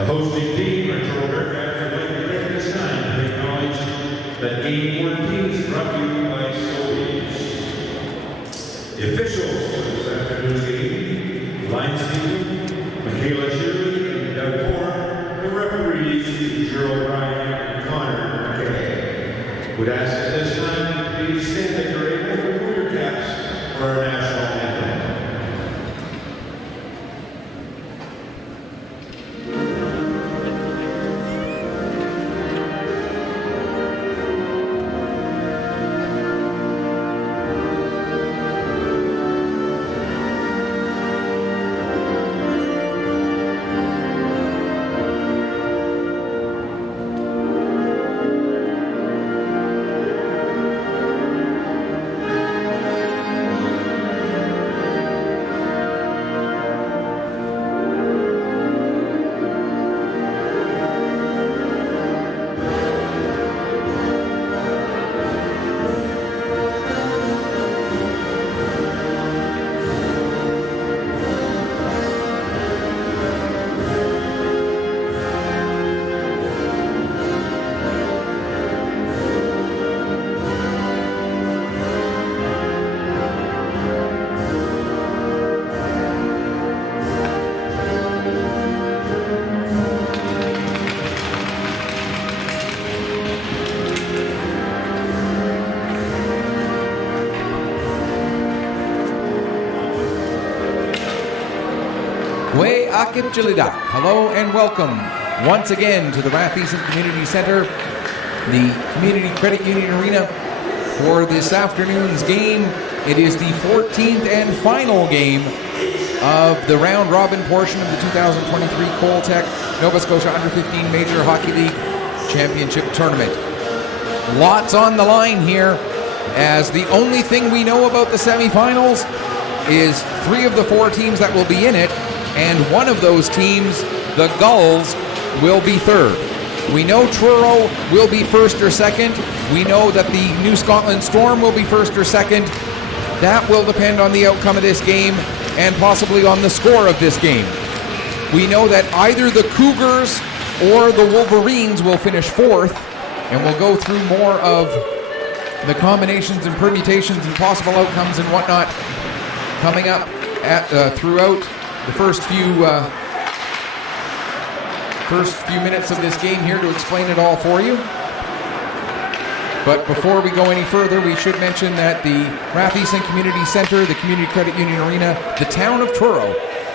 The hosting team, our Truro Bearcats, would like to take this time to acknowledge that Game 14 is brought to you by Sobeys. The officials for this afternoon's game, lineskeeper, Michaela Shirley and Doug Moore, the referees, Gerald Ryan and Connor McKay. Would ask at this time, please stand at your able to put your caps for our national anthem. Hello and welcome once again to the Rathieson Community Center, the Community Credit Union Arena for this afternoon's game. It is the 14th and final game of the round robin portion of the 2023 Coltec Nova Scotia Under-15 Major Hockey League Championship Tournament. Lots on the line here, as the only thing we know about the semifinals is 3 of the 4 teams that will be in it, and one of those teams, the Gulls, will be third. We know Truro will be first or second. We know that the New Scotland Storm will be first or second. That will depend on the outcome of this game and possibly on the score of this game. We know that either the Cougars or the Wolverines will finish fourth, and we'll go through more of the combinations and permutations and possible outcomes and whatnot coming up throughout the first few minutes of this game here to explain it all for you. But before we go any further, we should mention that the Rathieson Community Center, the Community Credit Union Arena, the town of Truro,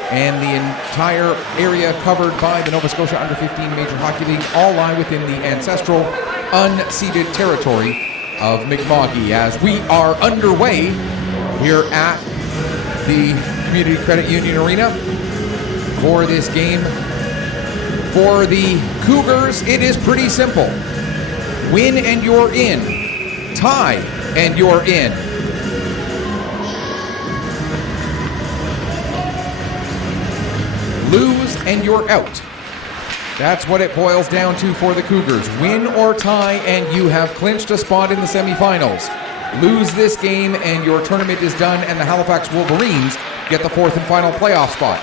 and the entire area covered by the Nova Scotia Under-15 Major Hockey League all lie within the ancestral, unceded territory of Mi'kmaq, as we are underway here at the Community Credit Union Arena for this game. For the Cougars, it is pretty simple. Win and you're in. Tie and you're in. Lose and you're out. That's what it boils down to for the Cougars. Win or tie and you have clinched a spot in the semifinals. Lose this game and your tournament is done, and the Halifax Wolverines get the 4th and final playoff spot.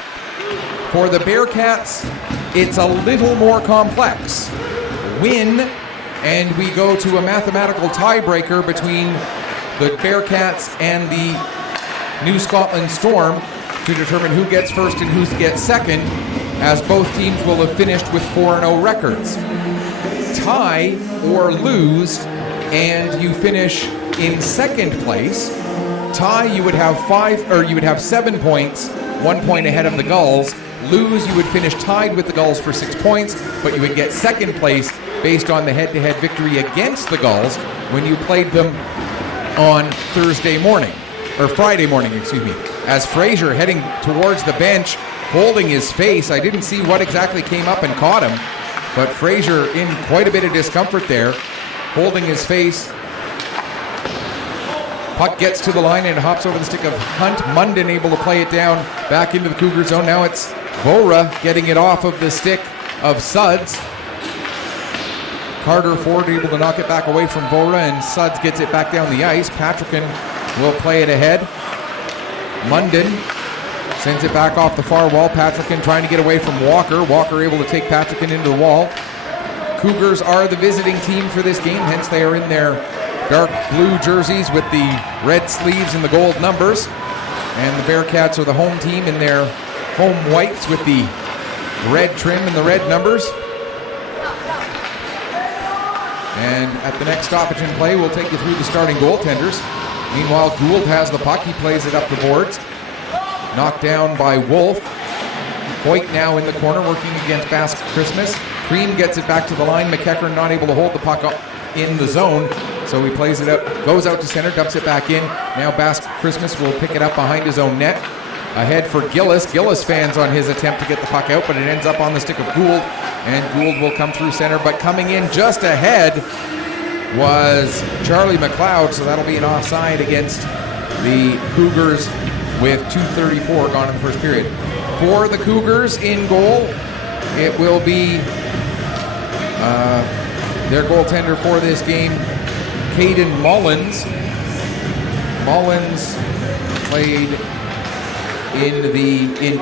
For the Bearcats, it's a little more complex. Win, and we go to a mathematical tiebreaker between the Bearcats and the New Scotland Storm to determine who gets first and who gets second, as both teams will have finished with 4-0 records. Tie or lose, and you finish in second place. Tie, you would have 7 points, 1 point ahead of the Gulls. Lose, you would finish tied with the Gulls for 6 points, but you would get second place based on the head-to-head victory against the Gulls when you played them on Friday morning, as Fraser heading towards the bench, holding his face. I didn't see what exactly came up and caught him, but Fraser in quite a bit of discomfort there, holding his face. Puck gets to the line and it hops over the stick of Hunt. Munden able to play it down back into the Cougar zone. Now it's Vora getting it off of the stick of Suds. Carter Ford able to knock it back away from Vora, and Suds gets it back down the ice. Patrickin will play it ahead. Munden Sends it back off the far wall. Patrickin trying to get away from Walker. Walker able to take Patrickin into the wall. Cougars are the visiting team for this game, hence they are in their dark blue jerseys with the red sleeves and the gold numbers. And the Bearcats are the home team in their home whites with the red trim and the red numbers. And at the next stoppage in play, we'll take you through the starting goaltenders. Meanwhile, Gould has the puck. He plays it up the boards. Knocked down by Wolf. Hoyt now in the corner working against Basque Christmas. Cream gets it back to the line. McEachern not able to hold the puck up in the zone. So he plays it up, goes out to center, dumps it back in. Now Basque Christmas will pick it up behind his own net. Ahead for Gillis. Gillis fans on his attempt to get the puck out, but it ends up on the stick of Gould. And Gould will come through center, but coming in just ahead was Charlie McLeod, so that'll be an offside against the Cougars with 2:34 gone in the first period. For the Cougars in goal, it will be their goaltender for this game, Caden Mullins. Mullins played in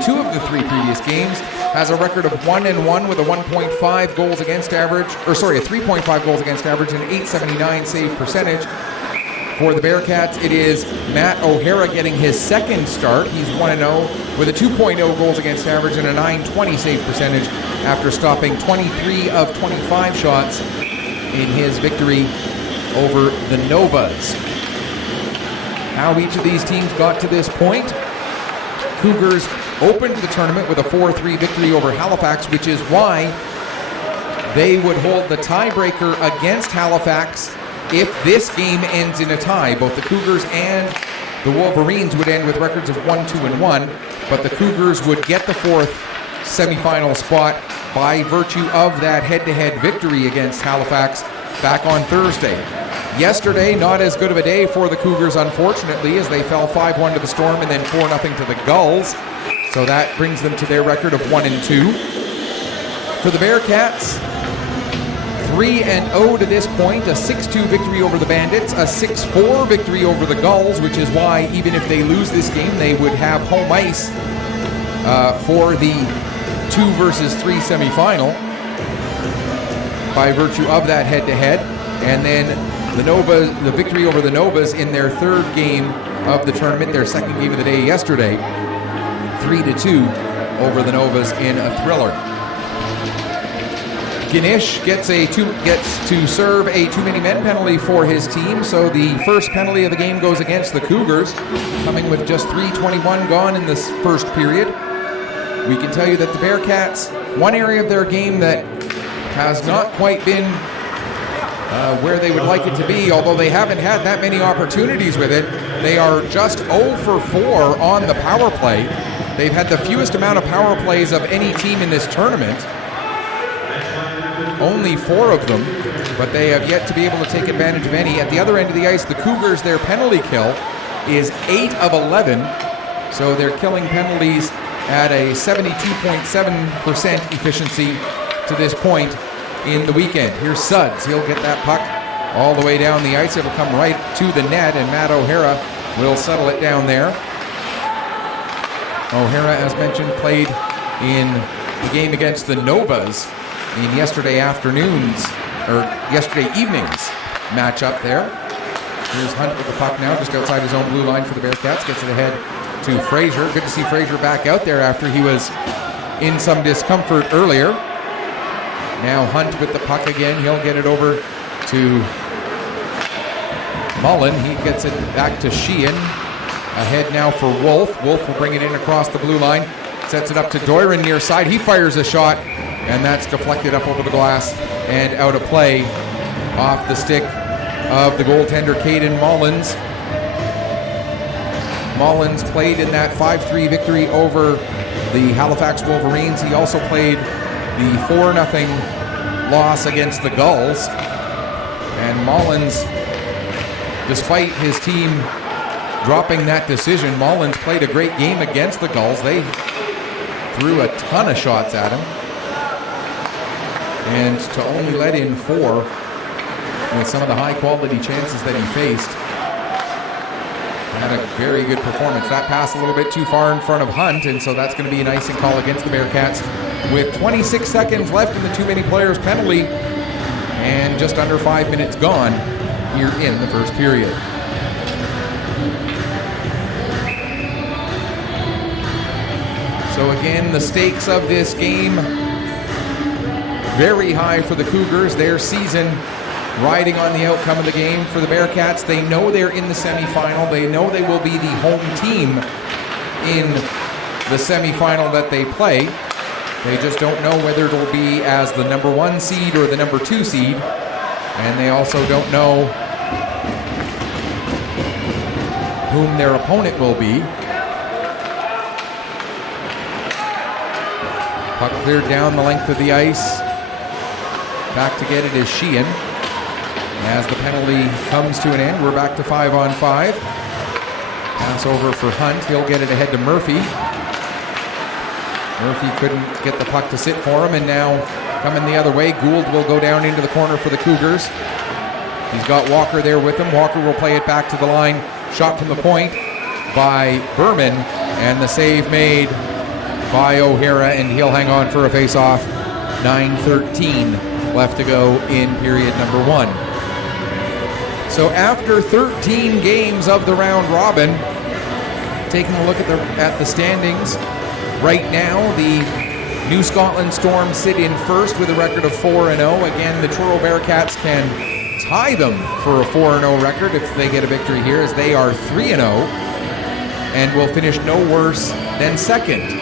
two of the three previous games, has a record of 1-1 with a 1.5 goals against average, or sorry, a 3.5 goals against average and 879 save percentage. For the Bearcats, it is Matt O'Hara getting his second start. He's 1-0 with a 2.0 goals against average and a 920 save percentage after stopping 23 of 25 shots in his victory over the Novas. How each of these teams got to this point. Cougars opened the tournament with a 4-3 victory over Halifax, which is why they would hold the tiebreaker against Halifax if this game ends in a tie. Both the Cougars and the Wolverines would end with records of 1-2-1, but the Cougars would get the fourth semifinal spot by virtue of that head-to-head victory against Halifax back on Thursday. Yesterday, not as good of a day for the Cougars, unfortunately, as they fell 5-1 to the Storm and then 4-0 to the Gulls. So that brings them to their record of 1-2. For the Bearcats, 3-0 to this point, a 6-2 victory over the Bandits, a 6-4 victory over the Gulls, which is why even if they lose this game, they would have home ice for the 2-3 semifinal by virtue of that head-to-head. And then the victory over the Novas in their third game of the tournament, their second game of the day yesterday, 3-2 over the Novas in a thriller. Ganesh gets to serve a too many men penalty for his team, so the first penalty of the game goes against the Cougars, coming with just 3:21 gone in this first period. We can tell you that the Bearcats, one area of their game that has not quite been where they would like it to be, although they haven't had that many opportunities with it. They are just 0 for 4 on the power play. They've had the fewest amount of power plays of any team in this tournament. Only 4 of them, but they have yet to be able to take advantage of any. At the other end of the ice, the Cougars, their penalty kill is 8 of 11, so they're killing penalties at a 72.7% efficiency to this point in the weekend. Here's Sudds. He'll get that puck all the way down the ice. It'll come right to the net, and Matt O'Hara will settle it down there. O'Hara, as mentioned, played in the game against the Novas in yesterday evening's matchup there. Here's Hunt with the puck now, just outside his own blue line for the Bearcats. Gets it ahead to Fraser. Good to see Fraser back out there after he was in some discomfort earlier. Now Hunt with the puck again. He'll get it over to Mullen. He gets it back to Sheehan. Ahead now for Wolf. Wolf will bring it in across the blue line. Sets it up to Doiron near side. He fires a shot, and that's deflected up over the glass and out of play off the stick of the goaltender, Caden Mullins. Mullins played in that 5-3 victory over the Halifax Wolverines. He also played the 4-0 loss against the Gulls. And Mullins, despite his team dropping that decision, Mullins played a great game against the Gulls. They threw a ton of shots at him. And to only let in 4 with some of the high-quality chances that he faced Had a very good performance. That pass a little bit too far in front of Hunt, and so that's going to be an icing call against the Bearcats with 26 seconds left in the too many players penalty and just under 5 minutes gone here in the first period. So again, the stakes of this game very high for the Cougars. Their season riding on the outcome of the game. For the Bearcats, they know they're in the semifinal. They know they will be the home team in the semifinal that they play. They just don't know whether it'll be as the number 1 seed or the number 2 seed. And they also don't know whom their opponent will be. Puck cleared down the length of the ice. Back to get it is Sheehan. As the penalty comes to an end, we're back to 5-on-5. Pass over for Hunt. He'll get it ahead to Murphy. Murphy couldn't get the puck to sit for him, and now coming the other way, Gould will go down into the corner for the Cougars. He's got Walker there with him. Walker will play it back to the line. Shot from the point by Berman, and the save made by O'Hara, and he'll hang on for a face-off. 9:13 left to go in period number 1. So after 13 games of the round robin, taking a look at the standings, right now the New Scotland Storm sit in first with a record of 4-0. Again, the Truro Bearcats can tie them for a 4-0 record if they get a victory here, as they are 3-0 and will finish no worse than second.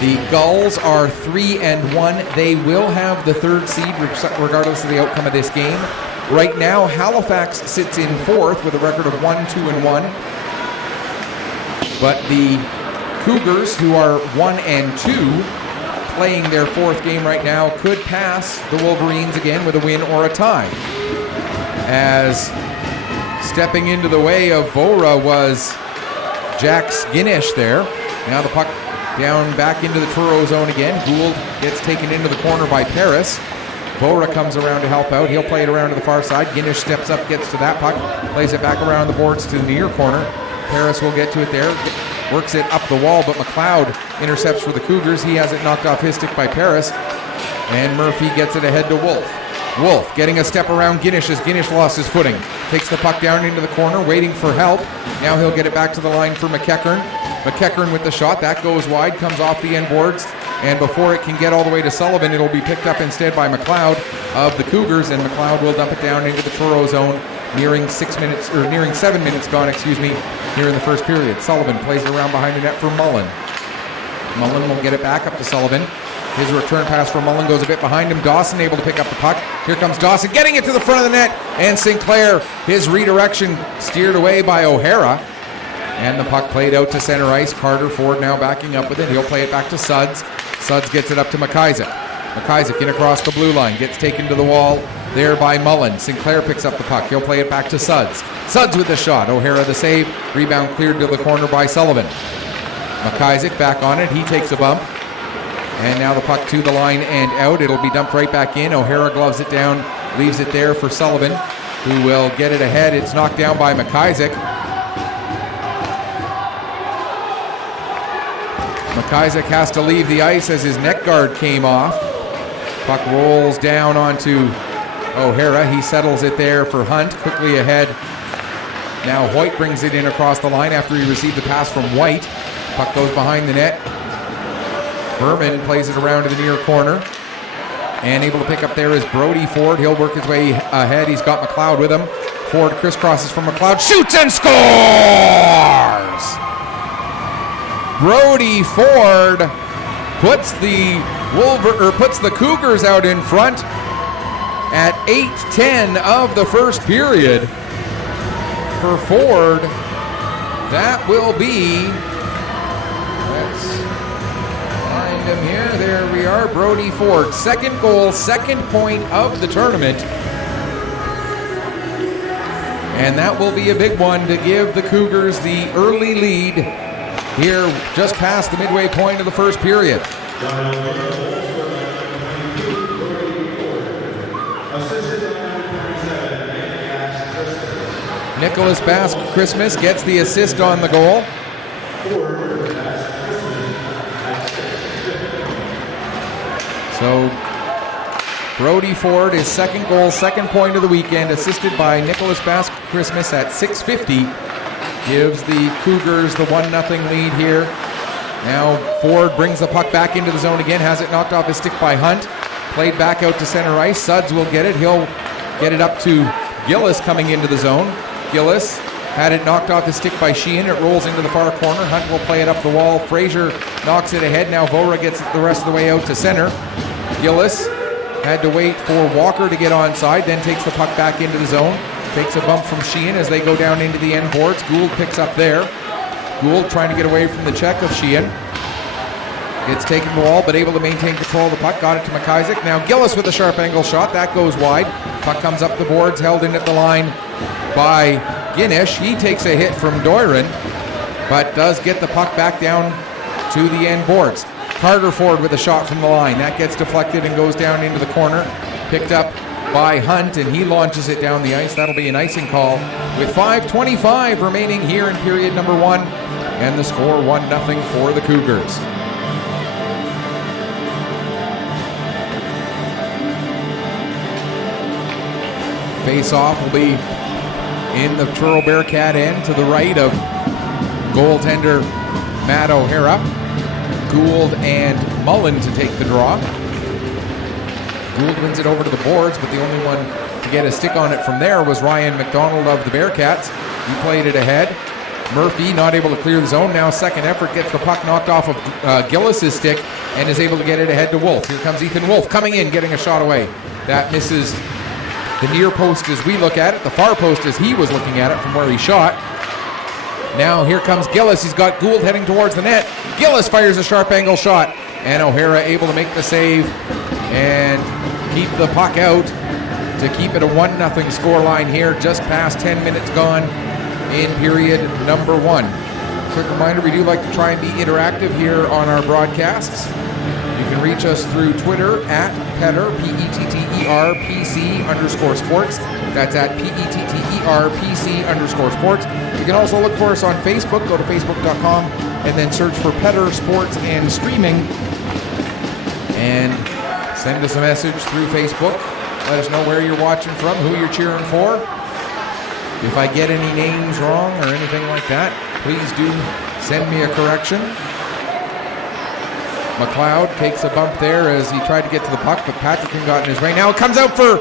The Gulls are 3-1. They will have the 3rd seed regardless of the outcome of this game. Right now, Halifax sits in 4th with a record of 1-2-1. But the Cougars, who are 1-2, playing their 4th game right now, could pass the Wolverines again with a win or a tie. As stepping into the way of Vora was Jack Skinnish there. Now the puck down back into the Truro zone again. Gould gets taken into the corner by Paris. Vora comes around to help out. He'll play it around to the far side. Ginnish steps up, gets to that puck, plays it back around the boards to the near corner. Paris will get to it there, works it up the wall, but McLeod intercepts for the Cougars. He has it knocked off his stick by Paris, and Murphy gets it ahead to Wolf. Wolf getting a step around Ginnish as Ginnish lost his footing. Takes the puck down into the corner, waiting for help. Now he'll get it back to the line for McEachern. McEachern with the shot. That goes wide, comes off the end boards, and before it can get all the way to Sullivan, it'll be picked up instead by McLeod of the Cougars, and McLeod will dump it down into the Truro zone, nearing 7 minutes gone, here in the first period. Sullivan plays it around behind the net for Mullen. Mullen will get it back up to Sullivan. His return pass for Mullen goes a bit behind him. Dawson able to pick up the puck. Here comes Dawson, getting it to the front of the net, and Sinclair, his redirection steered away by O'Hara. And the puck played out to center ice. Carter Ford now backing up with it. He'll play it back to Sudds. Sudds gets it up to McIsaac. McIsaac in across the blue line. Gets taken to the wall there by Mullen. Sinclair picks up the puck. He'll play it back to Sudds. Sudds with the shot. O'Hara the save. Rebound cleared to the corner by Sullivan. McIsaac back on it. He takes a bump. And now the puck to the line and out. It'll be dumped right back in. O'Hara gloves it down. Leaves it there for Sullivan, who will get it ahead. It's knocked down by McIsaac. McIsaac has to leave the ice as his neck guard came off. Puck rolls down onto O'Hara. He settles it there for Hunt. Quickly ahead. Now Hoyt brings it in across the line after he received the pass from White. Puck goes behind the net. Berman plays it around to the near corner. And able to pick up there is Brody Ford. He'll work his way ahead. He's got McLeod with him. Ford crisscrosses from McLeod. Shoots and scores! Brody Ford puts the Cougars out in front at 8:10 of the first period. For Ford, that will be, let's find him here. There we are, Brody Ford. Second goal, second point of the tournament. And that will be a big one to give the Cougars the early lead here just past the midway point of the first period. Nicholas Basque Christmas gets the assist on the goal. So Brody Ford, his second goal, second point of the weekend, assisted by Nicholas Basque Christmas at 6:50, gives the Cougars the 1-0 lead here. Now Ford brings the puck back into the zone again, has it knocked off his stick by Hunt. Played back out to center ice. Sudds will get it. He'll get it up to Gillis coming into the zone. Gillis had it knocked off his stick by Sheehan. It rolls into the far corner. Hunt will play it up the wall. Fraser knocks it ahead. Now Vora gets it the rest of the way out to center. Gillis had to wait for Walker to get onside, then takes the puck back into the zone. Takes a bump from Sheehan as they go down into the end boards. Gould picks up there. Gould trying to get away from the check of Sheehan. Gets taken to the wall, but able to maintain control of the puck. Got it to McIsaac. Now Gillis with a sharp angle shot. That goes wide. Puck comes up the boards, held in at the line by Guinish. He takes a hit from Doiron, but does get the puck back down to the end boards. Carter Ford with a shot from the line. That gets deflected and goes down into the corner. Picked up by Hunt, and he launches it down the ice. That'll be an icing call with 5:25 remaining here in period number 1. And the score 1-0 for the Cougars. Face-off will be in the Truro Bearcat end to the right of goaltender Matt O'Hara. Gould and Mullen to take the draw. Gould wins it over to the boards, but the only one to get a stick on it from there was Ryan McDonald of the Bearcats. He played it ahead. Murphy not able to clear the zone. Now second effort, gets the puck knocked off of Gillis' stick and is able to get it ahead to Wolf. Here comes Ethan Wolf coming in, getting a shot away. That misses the near post as we look at it, the far post as he was looking at it from where he shot. Now here comes Gillis. He's got Gould heading towards the net. Gillis fires a sharp angle shot, and O'Hara able to make the save and keep the puck out to keep it a 1-0 scoreline here, just past 10 minutes gone in period number 1. Quick reminder, we do like to try and be interactive here on our broadcasts. You can reach us through Twitter at Petter, PETTERPC_sports. That's at PETTERPC_sports. You can also look for us on Facebook. Go to facebook.com and then search for Petter Sports and Streaming. And send us a message through Facebook. Let us know where you're watching from, who you're cheering for. If I get any names wrong or anything like that, please do send me a correction. McLeod takes a bump there as he tried to get to the puck, but Patrick got in his way. Now it comes out for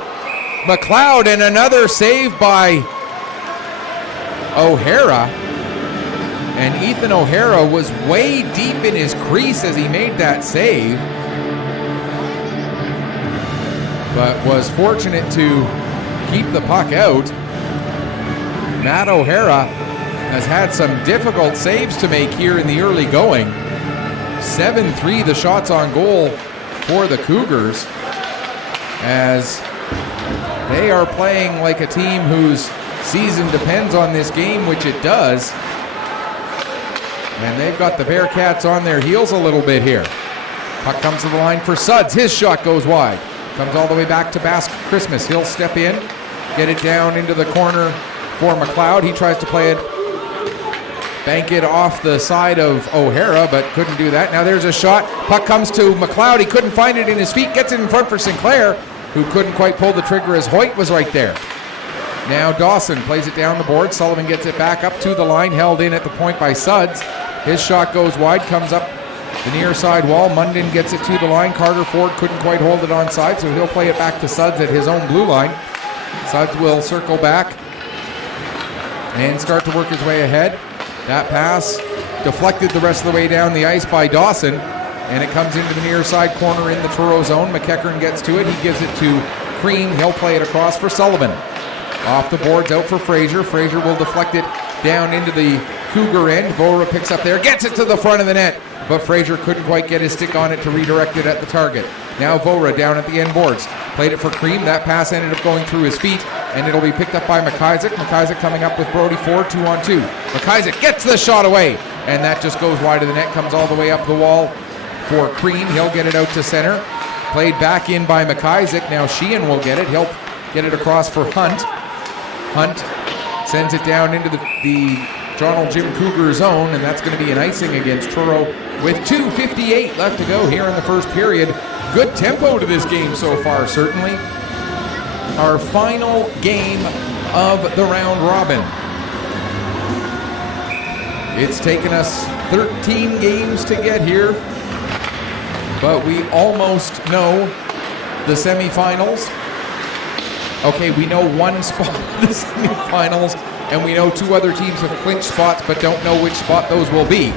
McLeod, and another save by O'Hara. And Ethan O'Hara was way deep in his crease as he made that save, but was fortunate to keep the puck out. Matt O'Hara has had some difficult saves to make here in the early going. 7-3 the shots on goal for the Cougars, as they are playing like a team whose season depends on this game, which it does. And they've got the Bearcats on their heels a little bit here. Puck comes to the line for Sudds. His shot goes wide. Comes all the way back to Basque Christmas. He'll step in, get it down into the corner for McLeod. He tries to play it, bank it off the side of O'Hara, but couldn't do that. Now there's a shot. Puck comes to McLeod. He couldn't find it in his feet. Gets it in front for Sinclair, who couldn't quite pull the trigger as Hoyt was right there. Now Dawson plays it down the board. Sullivan gets it back up to the line, held in at the point by Sudds. His shot goes wide, comes up the near side wall. Munden gets it to the line. Carter Ford couldn't quite hold it onside, so he'll play it back to Sudds at his own blue line. Sudds will circle back and start to work his way ahead. That pass deflected the rest of the way down the ice by Dawson, and it comes into the near side corner in the Truro zone. McEachern gets to it. He gives it to Crean. He'll play it across for Sullivan. Off the boards, out for Fraser. Fraser will deflect it down into the Cougar end. Vora picks up there, gets it to the front of the net, but Fraser couldn't quite get his stick on it to redirect it at the target. Now Vora down at the end boards. Played it for Cream. That pass ended up going through his feet, and it'll be picked up by McIsaac. McIsaac coming up with Brody Ford, 2-on-2. McIsaac gets the shot away, and that just goes wide of the net, comes all the way up the wall for Crean. He'll get it out to center. Played back in by McIsaac. Now Sheehan will get it. He'll get it across for Hunt. Hunt sends it down into the Joneljim Cougar zone, and that's going to be an icing against Truro with 2:58 left to go here in the first period. Good tempo to this game so far, certainly. Our final game of the round robin. It's taken us 13 games to get here, but we almost know the semifinals. Okay, we know one spot in the semifinals, and we know two other teams have clinched spots, but don't know which spot those will be.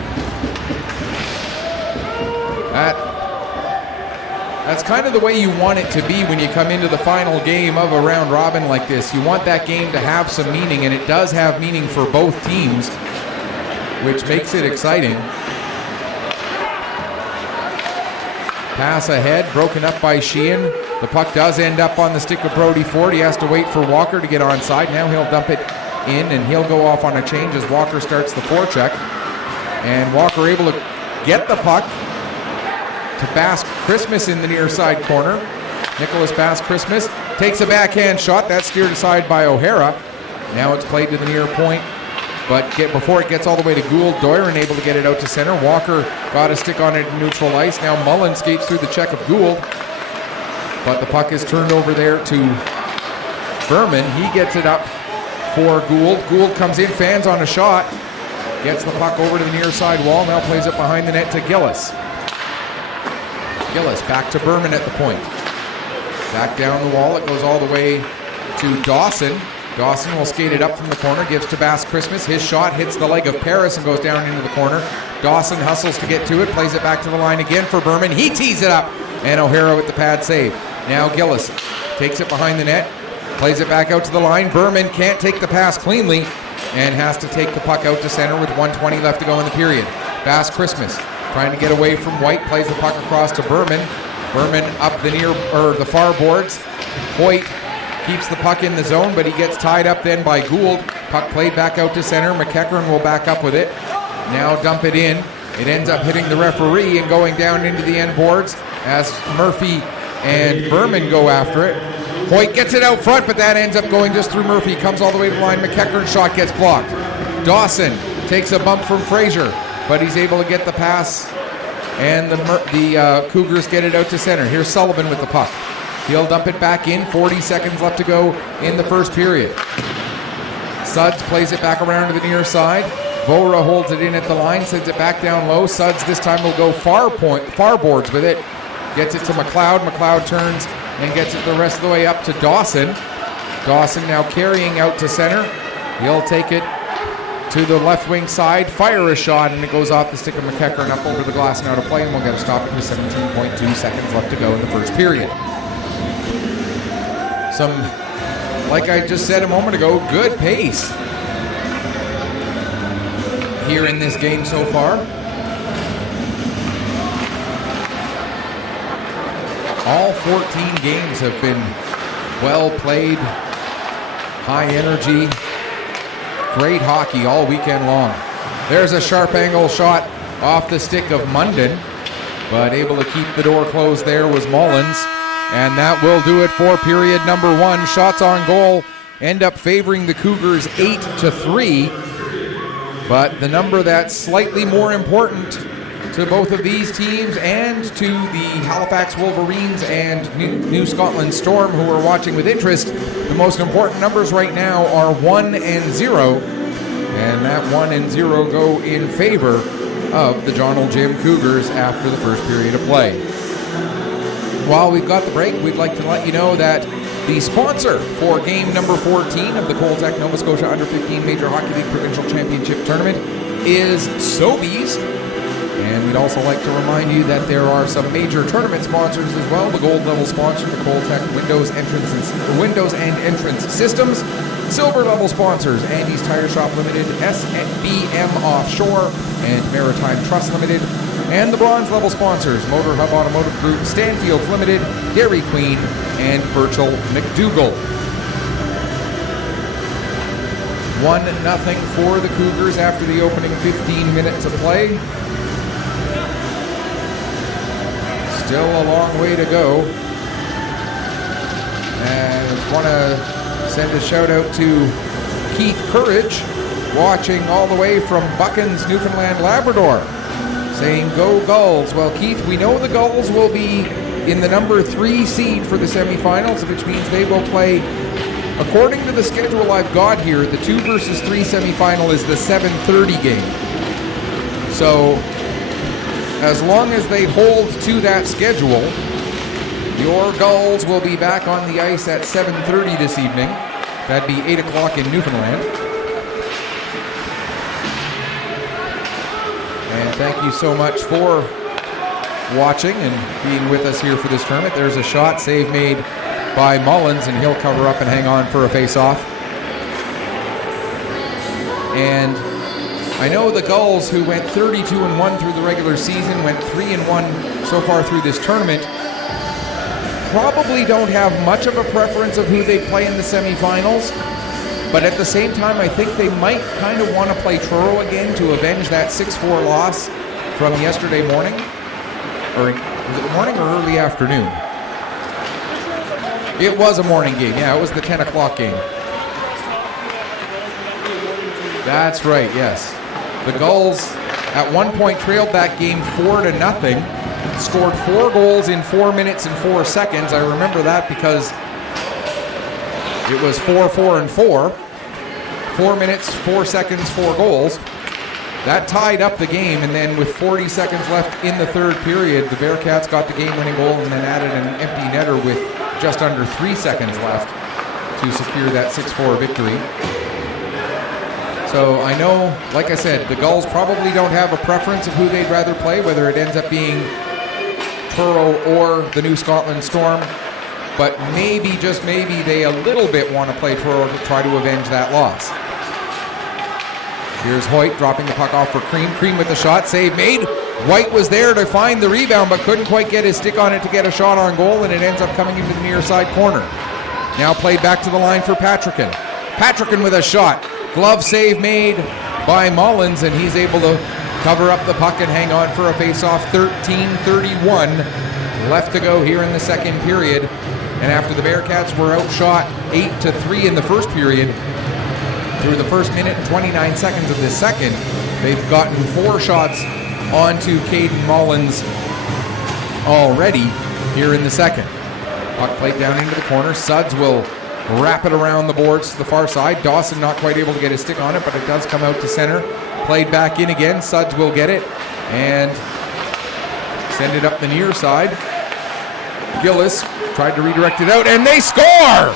That's kind of the way you want it to be when you come into the final game of a round robin like this. You want that game to have some meaning, and it does have meaning for both teams, which makes it exciting. Pass ahead, broken up by Sheehan. The puck does end up on the stick of Brody Ford. He has to wait for Walker to get onside. Now he'll dump it in, and he'll go off on a change as Walker starts the forecheck. And Walker able to get the puck to Basque Christmas in the near side corner. Nicholas Basque Christmas takes a backhand shot. That's steered aside by O'Hara. Now it's played to the near point, but before it gets all the way to Gould, Doiron able to get it out to center. Walker got a stick on it in neutral ice. Now Mullen skates through the check of Gould, but the puck is turned over there to Berman. He gets it up for Gould. Gould comes in, fans on a shot, gets the puck over to the near side wall. Now plays it behind the net to Gillis. Gillis back to Berman at the point. Back down the wall, it goes all the way to Dawson. Dawson will skate it up from the corner, gives to Basque Christmas. His shot hits the leg of Paris and goes down into the corner. Dawson hustles to get to it, plays it back to the line again for Berman. He tees it up, and O'Hara with the pad save. Now Gillis takes it behind the net, plays it back out to the line. Berman can't take the pass cleanly and has to take the puck out to center with 1:20 left to go in the period. Basque Christmas trying to get away from White, plays the puck across to Berman. Berman up the far boards. Hoyt keeps the puck in the zone, but he gets tied up then by Gould. Puck played back out to center. McEachern will back up with it. Now dump it in. It ends up hitting the referee and going down into the end boards as Murphy and Berman go after it. Hoyt gets it out front, but that ends up going just through Murphy. Comes all the way to the line. McEachern's shot gets blocked. Dawson takes a bump from Fraser, but he's able to get the pass, and the Cougars get it out to center. Here's Sullivan with the puck. He'll dump it back in. 40 seconds left to go in the first period. Suds plays it back around to the near side. Vora holds it in at the line, sends it back down low. Suds this time will go far boards with it. Gets it to McLeod. McLeod turns and gets it the rest of the way up to Dawson. Dawson now carrying out to center. He'll take it to the left wing side, fire a shot, and it goes off the stick of McEachern up over the glass and out of play, and we'll get a stop with 17.2 seconds left to go in the first period. Like I just said a moment ago, good pace here in this game so far. All 14 games have been well played, high energy, great hockey all weekend long. There's a sharp angle shot off the stick of Munden, but able to keep the door closed there was Mullins. And that will do it for period number one. Shots on goal end up favoring the Cougars 8-3. But the number that's slightly more important to both of these teams and to the Halifax Wolverines and New Scotland Storm, who are watching with interest, the most important numbers right now are 1 and 0. And that 1 and 0 go in favor of the Joneljim Cougars after the first period of play. While we've got the break, we'd like to let you know that the sponsor for game number 14 of the Coltech Nova Scotia Under-15 Major Hockey League Provincial Championship Tournament is Sobeys. And we'd also like to remind you that there are some major tournament sponsors as well. The gold level sponsor, the Coltech Windows and Entrance Systems. Silver level sponsors, Andy's Tire Shop Limited, SBM Offshore, and Maritime Trust Limited. And the bronze level sponsors, Motor Hub Automotive Group, Stanfield Limited, Dairy Queen, and Virgil McDougall. 1-0 for the Cougars after the opening 15 minutes of play. Still a long way to go. And I want to send a shout out to Keith Courage, watching all the way from Buckens, Newfoundland, Labrador, saying go Gulls. Well, Keith, we know the Gulls will be in the number 3 seed for the semifinals, which means they will play, according to the schedule I've got here, the 2 versus 3 semifinal is the 7:30 game. So as long as they hold to that schedule, your Gulls will be back on the ice at 7:30 this evening. That'd be 8 o'clock in Newfoundland. And thank you so much for watching and being with us here for this tournament. There's a shot, save made by Mullins, and he'll cover up and hang on for a face-off. And I know the Gulls, who went 32-1 through the regular season, went 3-1 so far through this tournament, probably don't have much of a preference of who they play in the semifinals, but at the same time, I think they might kind of want to play Truro again to avenge that 6-4 loss from yesterday morning. Or was it morning or early afternoon? It was a morning game. Yeah, it was the 10 o'clock game. That's right, yes. The Gulls at one point trailed that game 4-0, scored 4 goals in 4 minutes and 4 seconds. I remember that because it was 4-4-4. 4 minutes, 4 seconds, 4 goals. That tied up the game, and then with 40 seconds left in the third period, the Bearcats got the game-winning goal and then added an empty netter with just under 3 seconds left to secure that 6-4 victory. So I know, like I said, the Gulls probably don't have a preference of who they'd rather play, whether it ends up being Truro or the New Scotland Storm, but maybe, just maybe, they a little bit want to play Truro to try to avenge that loss. Here's Hoyt dropping the puck off for Cream. Cream with the shot, save made. White was there to find the rebound, but couldn't quite get his stick on it to get a shot on goal, and it ends up coming into the near side corner. Now played back to the line for Patrickin. Patrickin with a shot. Glove save made by Mullins, and he's able to cover up the puck and hang on for a face-off. 13:31 left to go here in the second period. And after the Bearcats were outshot 8-3 in the first period, through the first minute and 29 seconds of this second, they've gotten 4 shots onto Caden Mullins already here in the second. Puck played down into the corner. Sudds will wrap it around the boards to the far side. Dawson not quite able to get his stick on it, but it does come out to center. Played back in again. Sudds will get it and send it up the near side. Gillis tried to redirect it out, and they score!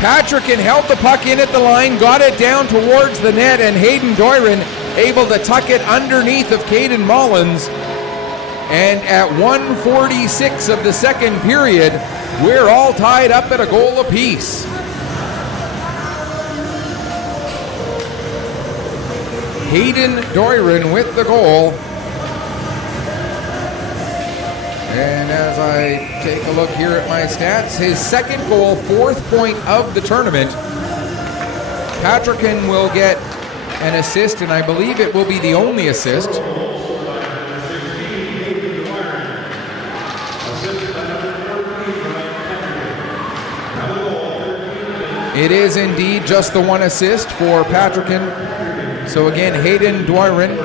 Patrickin held the puck in at the line, got it down towards the net, and Hayden Doiron able to tuck it underneath of Caden Mullins. And at 1:46 of the second period, we're all tied up at a goal apiece. Hayden Doiron with the goal. And as I take a look here at my stats, his second goal, 4th point of the tournament. Patrickin will get an assist, and I believe it will be the only assist. It is indeed just the one assist for Patrickin. So again, Hayden Doiron.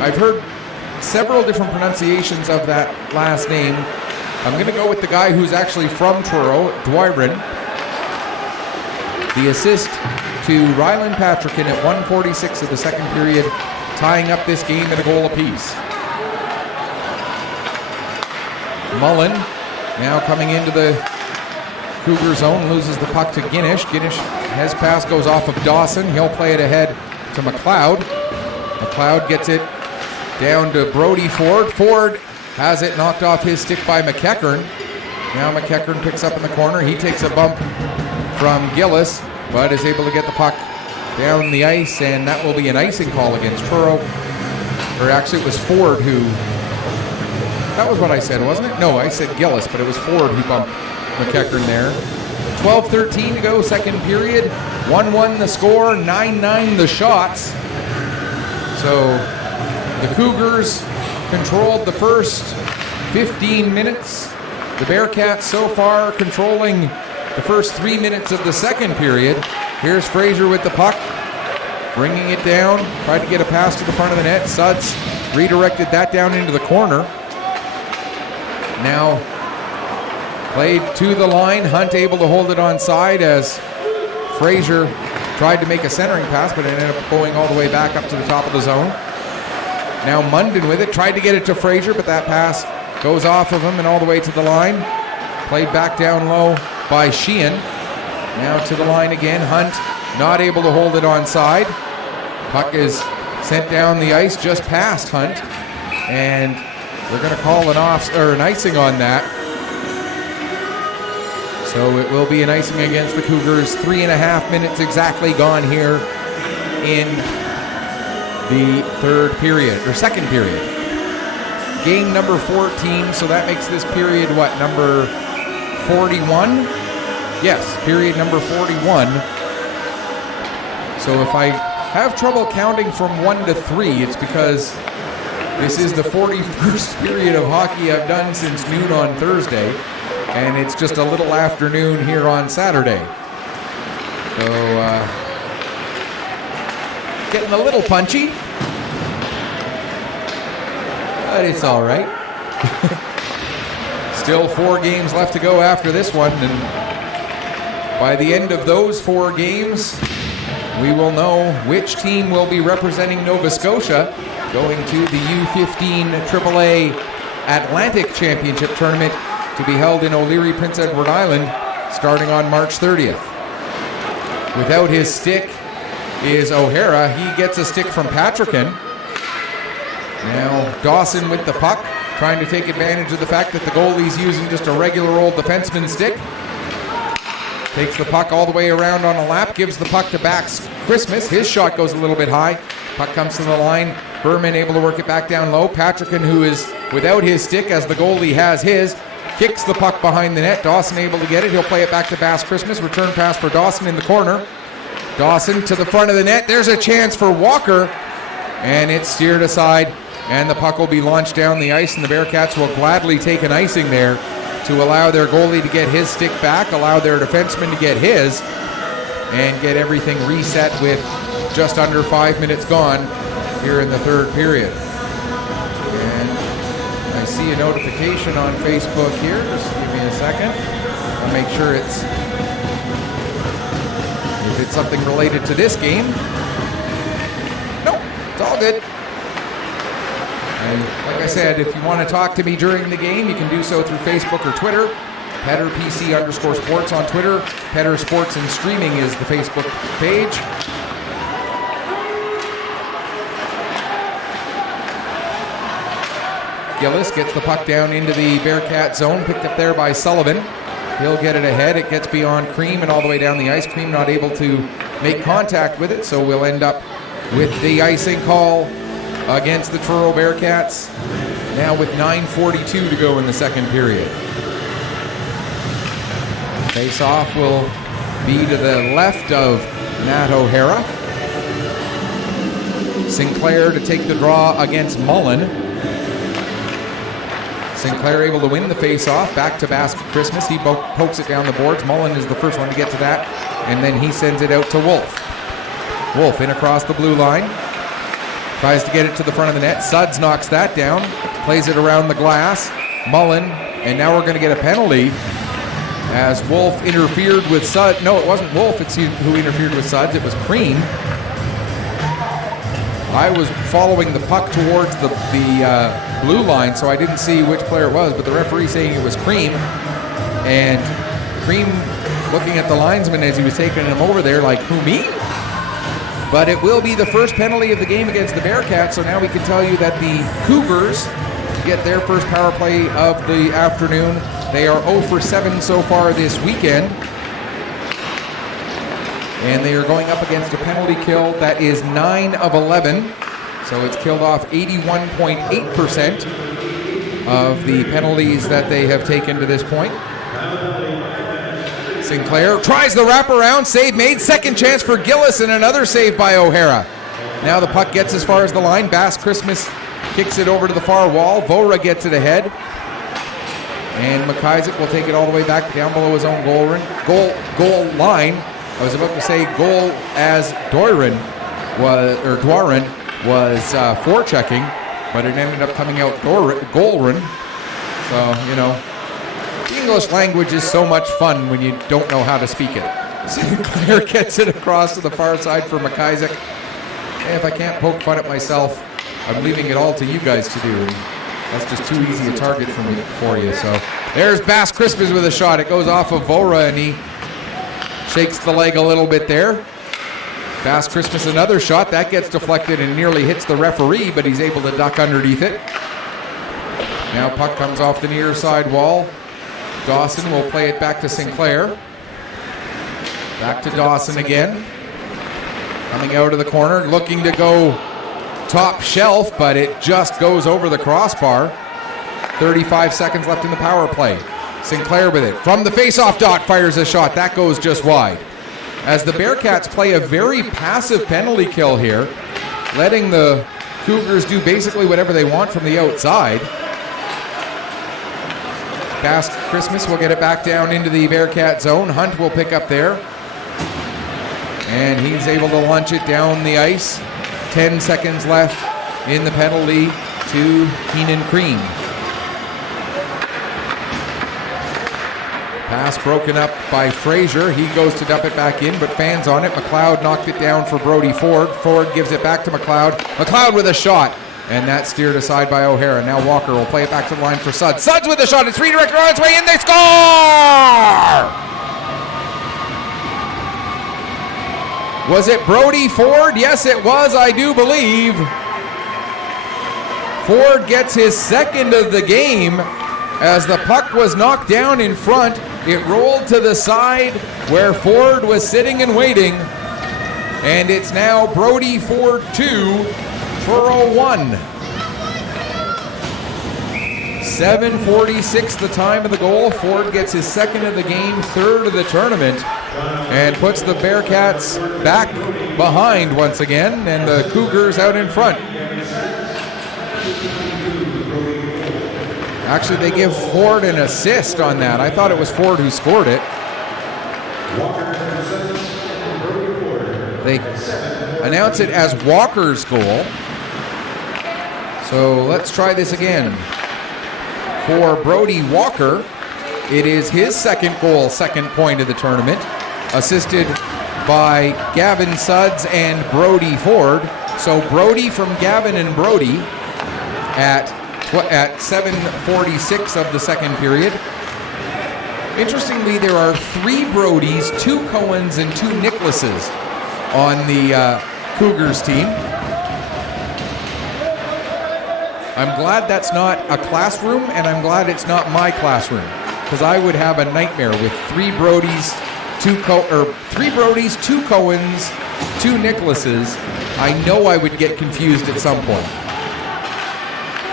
I've heard several different pronunciations of that last name. I'm going to go with the guy who's actually from Truro, Doiron. The assist to Ryland Patrickin at 1:46 of the second period, tying up this game at a goal apiece. Mullen now coming into the Cougar zone, loses the puck to Guinish. Guinish has pass, goes off of Dawson. He'll play it ahead to McLeod. McLeod gets it down to Brody Ford. Ford has it knocked off his stick by McEachern. Now McEachern picks up in the corner. He takes a bump from Gillis, but is able to get the puck down the ice, and that will be an icing call against Truro. Or actually, it was Ford who... That was what I said, wasn't it? No, I said Gillis, but it was Ford who bumped McEachern there. 12:13 to go, second period. 1-1 the score, 9-9 the shots. So the Cougars controlled the first 15 minutes. The Bearcats so far controlling the first 3 minutes of the second period. Here's Fraser with the puck, bringing it down, tried to get a pass to the front of the net. Suds redirected that down into the corner. Now played to the line. Hunt able to hold it onside as Fraser tried to make a centering pass, but it ended up going all the way back up to the top of the zone. Now Munden with it, tried to get it to Fraser, but that pass goes off of him and all the way to the line. Played back down low by Sheehan. Now to the line again. Hunt not able to hold it onside. Puck is sent down the ice just past Hunt, and we're going to call an icing on that. So it will be an icing against the Cougars. 3.5 minutes exactly gone here in the second period. Game number 14, so that makes this period what, number 41? Yes, period number 41. So if I have trouble counting from 1 to 3, it's because this is the 41st period of hockey I've done since noon on Thursday, and it's just a little afternoon here on Saturday. So, getting a little punchy, but it's all right. Still 4 games left to go after this one, and by the end of those 4 games, we will know which team will be representing Nova Scotia going to the U15 AAA Atlantic Championship Tournament to be held in O'Leary, Prince Edward Island, starting on March 30th. Without his stick is O'Hara. He gets a stick from Patrickin. Now Dawson with the puck, trying to take advantage of the fact that the goalie's using just a regular old defenseman stick. Takes the puck all the way around on a lap, gives the puck to Bax Christmas. His shot goes a little bit high. Puck comes to the line. Berman able to work it back down low. Patrickin, who is without his stick as the goalie has his, kicks the puck behind the net. Dawson able to get it. He'll play it back to Bass Christmas. Return pass for Dawson in the corner. Dawson to the front of the net. There's a chance for Walker, and it's steered aside, and the puck will be launched down the ice, and the Bearcats will gladly take an icing there to allow their goalie to get his stick back, allow their defenseman to get his, and get everything reset with just under 5 minutes gone here in the third period. And I see a notification on Facebook here. Just give me a second. I'll make sure if it's something related to this game. Nope, it's all good. And like I said, if you want to talk to me during the game, you can do so through Facebook or Twitter. PetterPC_sports on Twitter. Petter Sports and Streaming is the Facebook page. Gillis gets the puck down into the Bearcat zone, picked up there by Sullivan. He'll get it ahead. It gets beyond Cream and all the way down the ice. Cream not able to make contact with it, so we'll end up with the icing call against the Truro Bearcats, now with 9:42 to go in the second period. Face-off will be to the left of Matt O'Hara. Sinclair to take the draw against Mullen. Sinclair able to win the face-off, back to Basket Christmas. He pokes it down the boards. Mullen is the first one to get to that, and then he sends it out to Wolf. Wolf in across the blue line. Tries to get it to the front of the net. Suds knocks that down. Plays it around the glass. Mullen, and now we're going to get a penalty as Wolf interfered with Suds. No, it wasn't Wolf who interfered with Suds. It was Cream. I was following the puck towards the blue line, so I didn't see which player it was, but the referee saying it was Cream. And Cream looking at the linesman as he was taking him over there like, who, me? But it will be the first penalty of the game against the Bearcats, so now we can tell you that the Cougars get their first power play of the afternoon. They are 0 for 7 so far this weekend. And they are going up against a penalty kill that is 9 of 11. So it's killed off 81.8% of the penalties that they have taken to this point. Sinclair tries the wraparound, save made, second chance for Gillis, and another save by O'Hara. Now the puck gets as far as the line. Bass Christmas kicks it over to the far wall. Vora gets it ahead. And McIsaac will take it all the way back down below his own goal line. I was about to say goal as Dwyran was forechecking, but it ended up coming out Golran. So, you know, the English language is so much fun when you don't know how to speak it. Sinclair gets it across to the far side for McIsaac. Hey, if I can't poke fun at myself, I'm leaving it all to you guys to do. That's just too easy a target for you. So there's Bass Christmas with a shot. It goes off of Vora, and he shakes the leg a little bit there. Bass Christmas, another shot. That gets deflected and nearly hits the referee, but he's able to duck underneath it. Now puck comes off the near side wall. Dawson will play it back to Sinclair. Back to Dawson again. Coming out of the corner, looking to go top shelf, but it just goes over the crossbar. 35 seconds left in the power play. Sinclair with it. From the face-off dot, fires a shot. That goes just wide. As the Bearcats play a very passive penalty kill here, letting the Cougars do basically whatever they want from the outside. Bass Christmas will get it back down into the Bearcat zone. Hunt will pick up there. And he's able to launch it down the ice. 10 seconds left in the penalty to Keenan Crean. Pass broken up by Fraser. He goes to dump it back in, but fans on it. McLeod knocked it down for Brody Ford. Ford gives it back to McLeod. McLeod with a shot. And that's steered aside by O'Hara. Now Walker will play it back to the line for Suds. Suds with a shot. It's redirected on its way in. They score! Was it Brody Ford? Yes, it was, I do believe. Ford gets his second of the game. As the puck was knocked down in front, it rolled to the side where Ford was sitting and waiting. And it's now Brody Ford 2, Truro 1. 7:46 the time of the goal. Ford gets his second of the game, third of the tournament, and puts the Bearcats back behind once again, and the Cougars out in front. Actually, they give Ford an assist on that. I thought it was Ford who scored it. They announce it as Walker's goal. So let's try this again. For Brody Walker, it is his second goal, second point of the tournament, assisted by Gavin Suds and Brody Ford. So Brody from Gavin and Brody at 7:46 of the second period. Interestingly, there are 3 Brodies, 2 Cohens, and 2 Nicholases on the Cougars team. I'm glad that's not a classroom, and I'm glad it's not my classroom, because I would have a nightmare with 3 Brodies, 2 Cohens, 2 Nicholases. I know I would get confused at some point.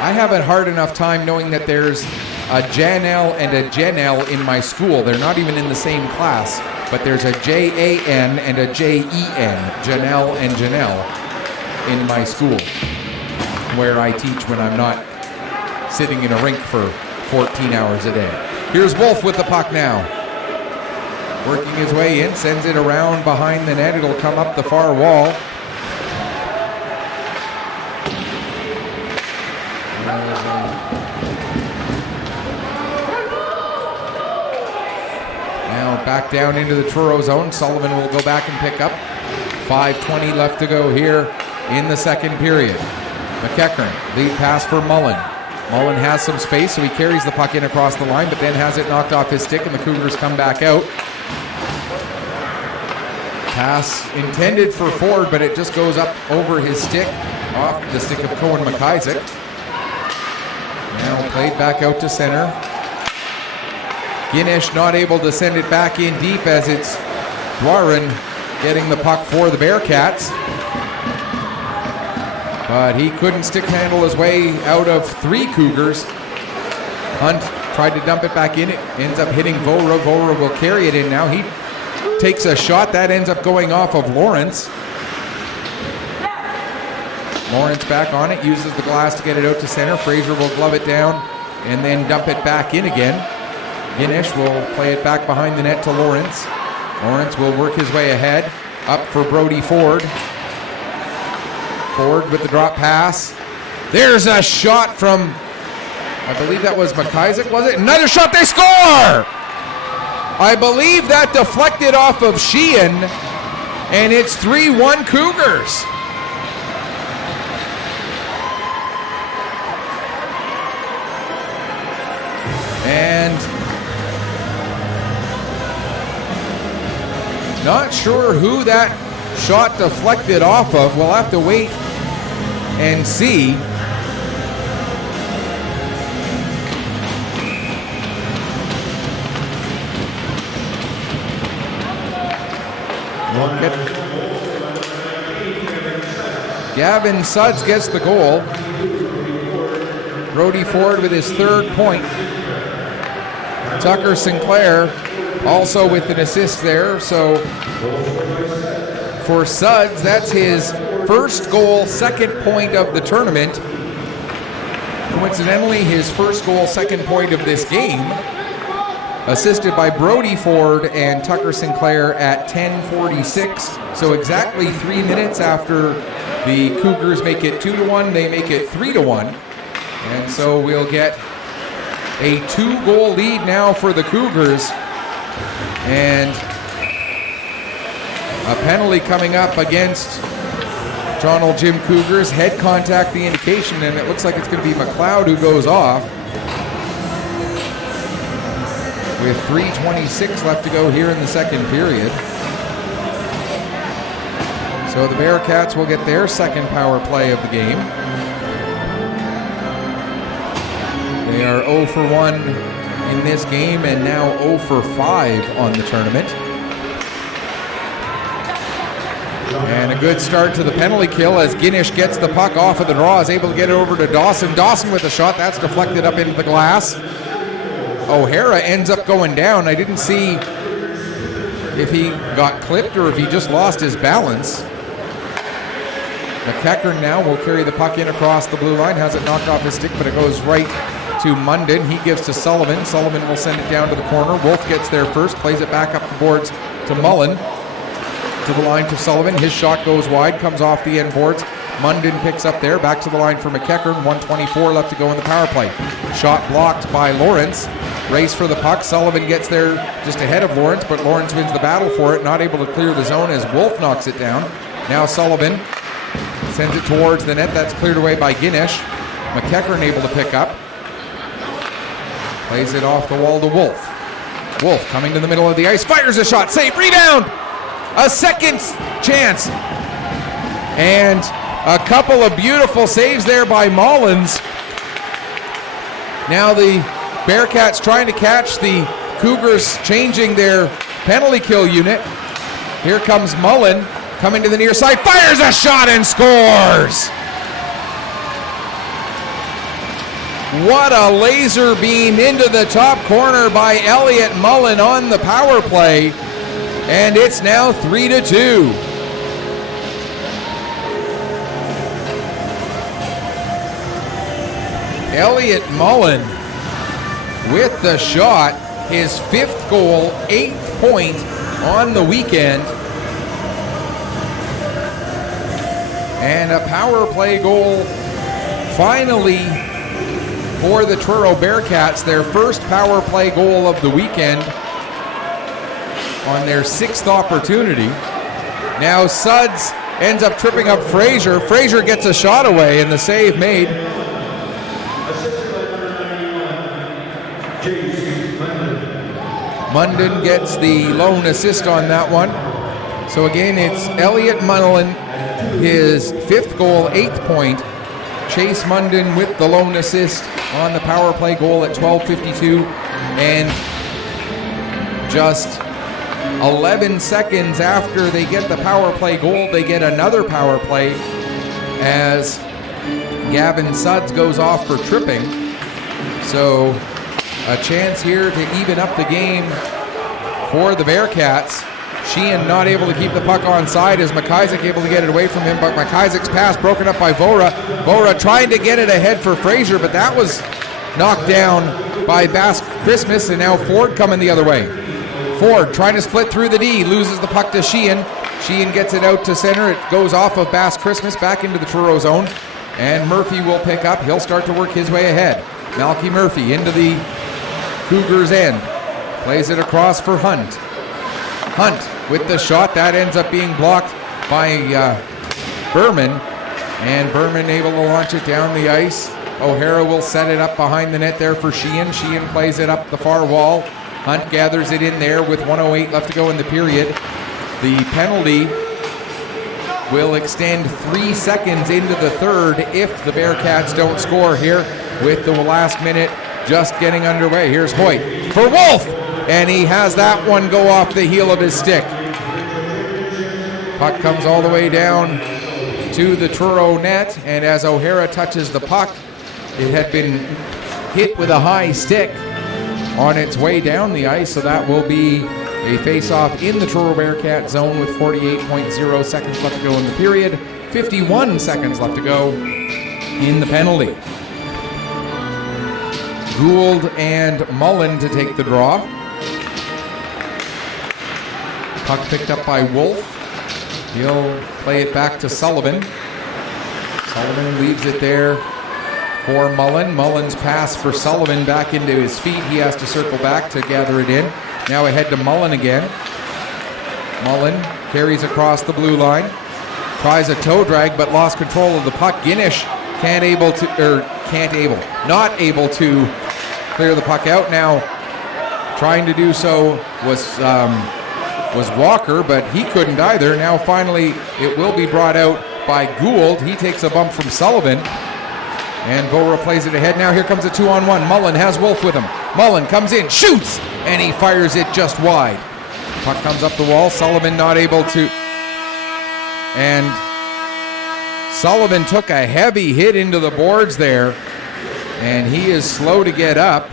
I have a hard enough time knowing that there's a Janelle and a Janelle in my school. They're not even in the same class, but there's a Jan and a Jen, Janelle and Janelle, in my school, where I teach when I'm not sitting in a rink for 14 hours a day. Here's Wolf with the puck now. Working his way in, sends it around behind the net. It'll come up the far wall. Now back down into the Truro zone. Sullivan will go back and pick up. 5:20 left to go here in the second period. McEachern, lead pass for Mullen. Mullen has some space, so he carries the puck in across the line, but then has it knocked off his stick, and the Cougars come back out. Pass intended for Ford, but it just goes up over his stick, off the stick of Cohen McIsaac. Now played back out to center. Ginesh not able to send it back in deep, as it's Dwyran getting the puck for the Bearcats. But he couldn't stick handle his way out of 3 Cougars. Hunt tried to dump it back in. It ends up hitting Vora. Vora will carry it in now. He takes a shot. That ends up going off of Lawrence. Lawrence back on it. Uses the glass to get it out to center. Fraser will glove it down and then dump it back in again. Ginesh will play it back behind the net to Lawrence. Lawrence will work his way ahead. Up for Brody Ford. Ford with the drop pass. There's a shot from, I believe that was McIsaac, was it? Another shot, they score! I believe that deflected off of Sheehan, and it's 3-1 Cougars. And not sure who that shot deflected off of. We'll have to wait and see. Gavin Suds gets the goal. Brody Ford with his 3rd point. Tucker Sinclair also with an assist there. So for Suds, that's his 1st goal, 2nd point of the tournament. Coincidentally, his 1st goal, 2nd point of this game. Assisted by Brody Ford and Tucker Sinclair at 10:46. So exactly 3 minutes after the Cougars make it 2-1, they make it 3-1. And so we'll get a 2-goal lead now for the Cougars. And a penalty coming up against Joneljim Cougars. Head contact the indication, and it looks like it's going to be McLeod who goes off. With 3:26 left to go here in the 2nd period. So the Bearcats will get their 2nd power play of the game. They are 0 for 1 in this game and now 0 for 5 on the tournament. And a good start to the penalty kill as Guinish gets the puck off of the draw, is able to get it over to Dawson. Dawson with a shot, that's deflected up into the glass. O'Hara ends up going down. I didn't see if he got clipped or if he just lost his balance. McEachern now will carry the puck in across the blue line, has it knocked off his stick, but it goes right to Munden. He gives to Sullivan. Sullivan will send it down to the corner. Wolf gets there first, plays it back up the boards to Mullen. To the line for Sullivan. His shot goes wide, comes off the end boards. Munden picks up there, back to the line for McEachern. 1:24 left to go in the power play. Shot blocked by Lawrence. Race for the puck. Sullivan gets there just ahead of Lawrence, but Lawrence wins the battle for it, not able to clear the zone as Wolf knocks it down. Now Sullivan sends it towards the net. That's cleared away by Guinish. McEachern able to pick up. Plays it off the wall to Wolf. Wolf coming to the middle of the ice, fires a shot, save, rebound! A second chance. And a couple of beautiful saves there by Mullins. Now the Bearcats trying to catch the Cougars changing their penalty kill unit. Here comes Mullen coming to the near side, fires a shot and scores! What a laser beam into the top corner by Elliot Mullen on the power play. And it's now 3-2. Elliot Mullen with the shot, his 5th goal, 8th point on the weekend. And a power play goal finally for the Truro Bearcats, their first power play goal of the weekend on their 6th opportunity. Now Suds ends up tripping up Fraser. Fraser gets a shot away and the save made. Munden gets the lone assist on that one. So again, it's Elliot Mullen, his 5th goal, 8th point. Chase Munden with the lone assist on the power play goal at 12:52. And just 11 seconds after they get the power play goal, they get another power play as Gavin Suds goes off for tripping. So a chance here to even up the game for the Bearcats. Sheehan not able to keep the puck onside as McIsaac able to get it away from him, but McIsaac's pass broken up by Vora. Vora trying to get it ahead for Fraser, but that was knocked down by Basque Christmas, and now Ford coming the other way. Ford trying to split through the D, loses the puck to Sheehan. Sheehan gets it out to center. It goes off of Bass Christmas back into the Truro zone. And Murphy will pick up. He'll start to work his way ahead. Malky Murphy into the Cougars' end. Plays it across for Hunt. Hunt with the shot. That ends up being blocked by Berman. And Berman able to launch it down the ice. O'Hara will set it up behind the net there for Sheehan. Sheehan plays it up the far wall. Hunt gathers it in there with 1:08 left to go in the period. The penalty will extend 3 seconds into the third if the Bearcats don't score here with the last minute just getting underway. Here's Hoyt for Wolf, and he has that one go off the heel of his stick. Puck comes all the way down to the Truro net, and as O'Hara touches the puck, it had been hit with a high stick on its way down the ice, so that will be a face-off in the Truro Bearcat zone with 48.0 seconds left to go in the period, 51 seconds left to go in the penalty. Gould and Mullen to take the draw. Puck picked up by Wolf. He'll play it back to Sullivan. Sullivan leaves it there for Mullen. Mullen's pass for Sullivan back into his feet. He has to circle back to gather it in. Now ahead to Mullen again. Mullen carries across the blue line. Tries a toe drag but lost control of the puck. Guinish not able to clear the puck out. Now trying to do so was Walker, but he couldn't either. Now finally it will be brought out by Gould. He takes a bump from Sullivan. And Vora plays it ahead. Now here comes a 2-on-1. Mullen has Wolf with him. Mullen comes in, shoots, and he fires it just wide. Puck comes up the wall. Sullivan not able to. And Sullivan took a heavy hit into the boards there. And he is slow to get up.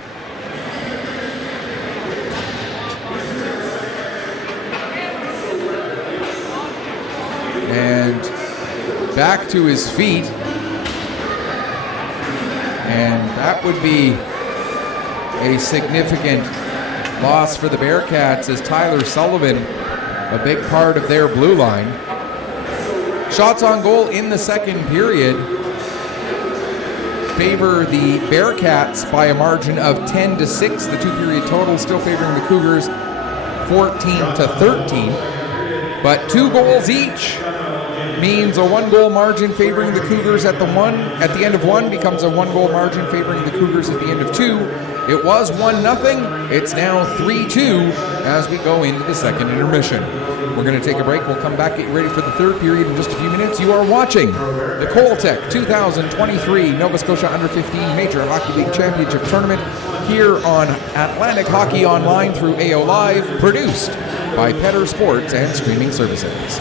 And back to his feet. And that would be a significant loss for the Bearcats as Tyler Sullivan, a big part of their blue line. Shots on goal in the second period favor the Bearcats by a margin of 10-6. The two-period total still favoring the Cougars 14-13. But 2 goals each means a 1-goal margin favoring the Cougars at the end of 1 becomes a 1-goal margin favoring the Cougars at the end of 2. It was 1-0. It's now 3-2 as we go into the second intermission. We're going to take a break. We'll come back, get ready for the third period in just a few minutes. You are watching the Coltech 2023 Nova Scotia Under-15 Major Hockey League Championship Tournament here on Atlantic Hockey Online through AO Live, produced by Petter Sports and Streaming Services.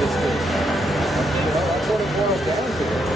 That's what it boils down to.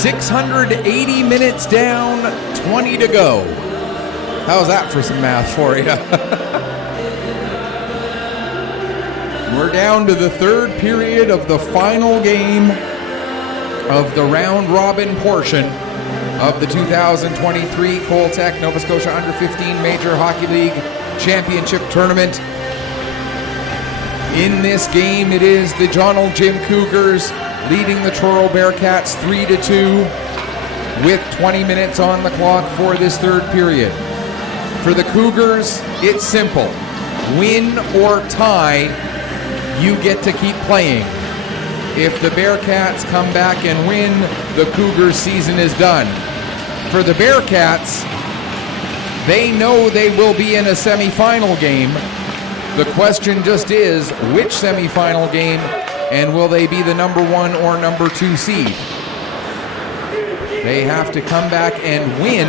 .680 minutes down, 20 to go. How's that for some math for you? We're down to the third period of the final game of the round-robin portion of the 2023 Coltech Nova Scotia Under-15 Major Hockey League Championship Tournament. In this game, it is the Joneljim Cougars leading the Truro Bearcats 3-2 with 20 minutes on the clock for this third period. For the Cougars, it's simple. Win or tie, you get to keep playing. If the Bearcats come back and win, the Cougars' season is done. For the Bearcats, they know they will be in a semifinal game. The question just is, which semifinal game, and will they be the number 1 or number 2 seed? They have to come back and win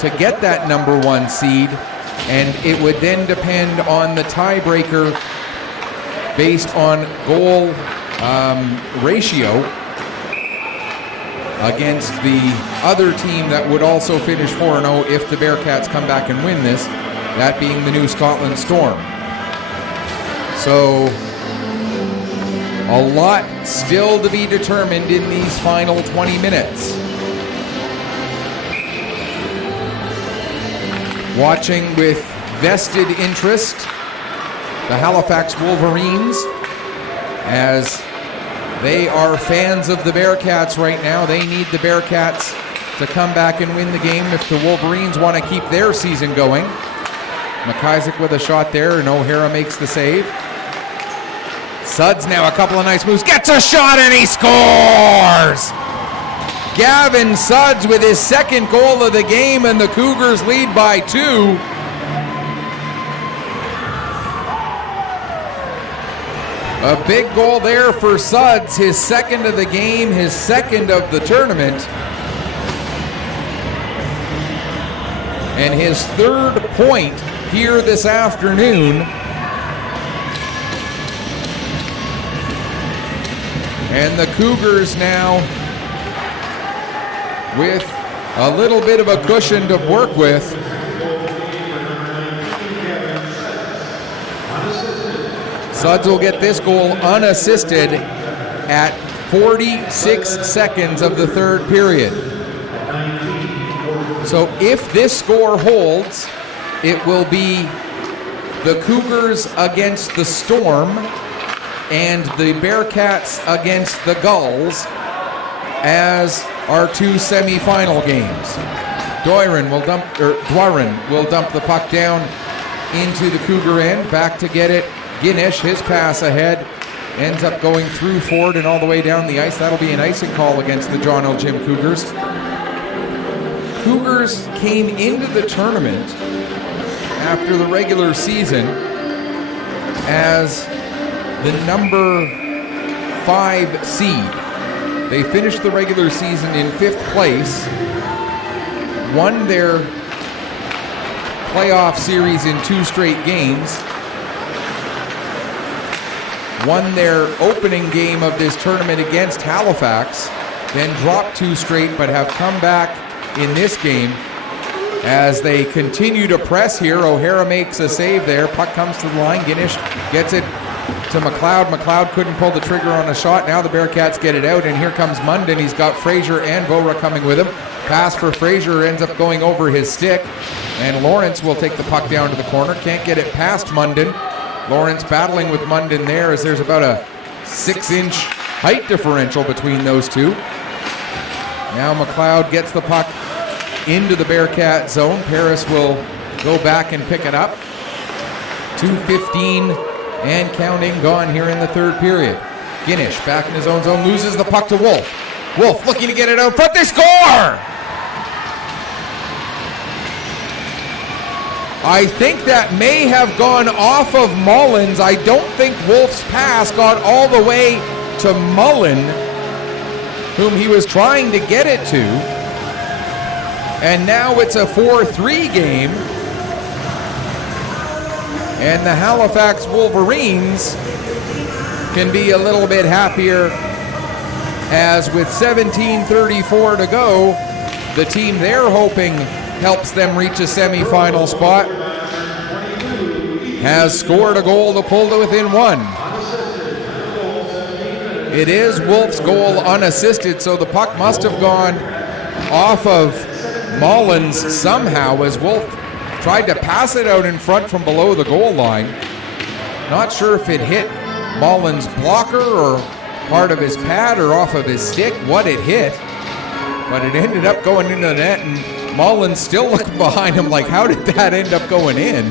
to get that number 1 seed, and it would then depend on the tiebreaker based on goal ratio against the other team that would also finish 4-0 if the Bearcats come back and win this, that being the New Scotland Storm. So a lot still to be determined in these final 20 minutes. Watching with vested interest the Halifax Wolverines, as they are fans of the Bearcats right now. They need the Bearcats to come back and win the game if the Wolverines want to keep their season going. McIsaac with a shot there, and O'Hara makes the save. Suds now a couple of nice moves, gets a shot and he scores! Gavin Suds with his second goal of the game, and the Cougars lead by 2. A big goal there for Suds, his second of the game, his second of the tournament. And his third point here this afternoon. And the Cougars now with a little bit of a cushion to work with. Suds will get this goal unassisted at 46 seconds of the third period. So if this score holds, it will be the Cougars against the Storm and the Bearcats against the Gulls as our 2 semi-final games. Dwyran will dump the puck down into the Cougar end, back to get it. Guinish, his pass ahead, ends up going through Ford and all the way down the ice. That'll be an icing call against the Joneljim Cougars. Cougars came into the tournament after the regular season as the number 5 seed. They finished the regular season in 5th place, won their playoff series in 2 straight games, won their opening game of this tournament against Halifax, then dropped 2 straight, but have come back in this game as they continue to press here. O'Hara makes a save there. Puck comes to the line. Guinish gets it to McLeod. McLeod couldn't pull the trigger on a shot. Now the Bearcats get it out, and here comes Munden. He's got Fraser and Vora coming with him. Pass for Fraser ends up going over his stick, and Lawrence will take the puck down to the corner. Can't get it past Munden. Lawrence battling with Munden there, as there's about a 6-inch height differential between those two. Now McLeod gets the puck into the Bearcat zone. Paris will go back and pick it up. 2:15 and counting gone here in the third period. Guinish back in his own zone, loses the puck to Wolf. Wolf looking to get it out front. They score! I think that may have gone off of Mullins. I don't think Wolf's pass got all the way to Mullen, whom he was trying to get it to. And now it's a 4-3 game. And the Halifax Wolverines can be a little bit happier, as with 17:34 to go, the team they're hoping helps them reach a semifinal spot has scored a goal to pull to within 1. It is Wolf's goal unassisted, so the puck must have gone off of Mullins somehow, as Wolf tried to pass it out in front from below the goal line. Not sure if it hit Mullen's blocker or part of his pad or off of his stick, what it hit. But it ended up going into the net, and Mullen still looking behind him like, how did that end up going in?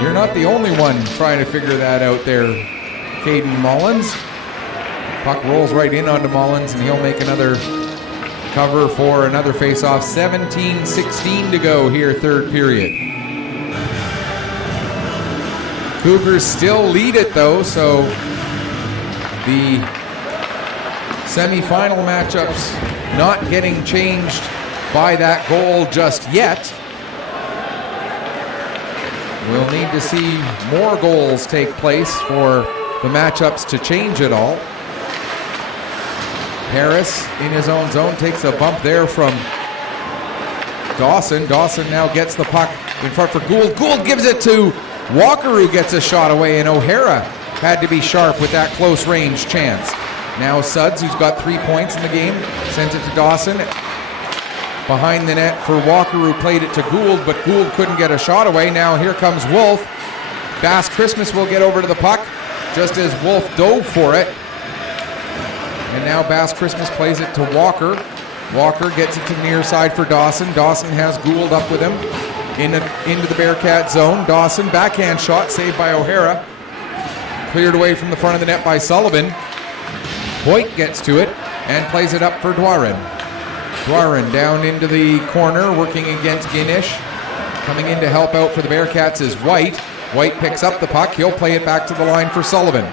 You're not the only one trying to figure that out there, Caden Mullins. Puck rolls right in onto Mullins, and he'll make another cover for another face-off. 17-16 to go here, third period. Cougars still lead it, though, so the semi-final matchups not getting changed by that goal just yet. We'll need to see more goals take place for the matchups to change it all. Harris in his own zone takes a bump there from Dawson. Dawson now gets the puck in front for Gould. Gould gives it to Walker, who gets a shot away, and O'Hara had to be sharp with that close range chance. Now Suds, who's got 3 points in the game, sent it to Dawson. Behind the net for Walker, who played it to Gould, but Gould couldn't get a shot away. Now here comes Wolf. Bass Christmas will get over to the puck just as Wolf dove for it. And now Bass Christmas plays it to Walker. Walker gets it to the near side for Dawson. Dawson has Gould up with him into the Bearcat zone. Dawson, backhand shot, saved by O'Hara. Cleared away from the front of the net by Sullivan. Hoyt gets to it and plays it up for Dwarin. Dwarin down into the corner, working against Guinish. Coming in to help out for the Bearcats is White. White picks up the puck. He'll play it back to the line for Sullivan.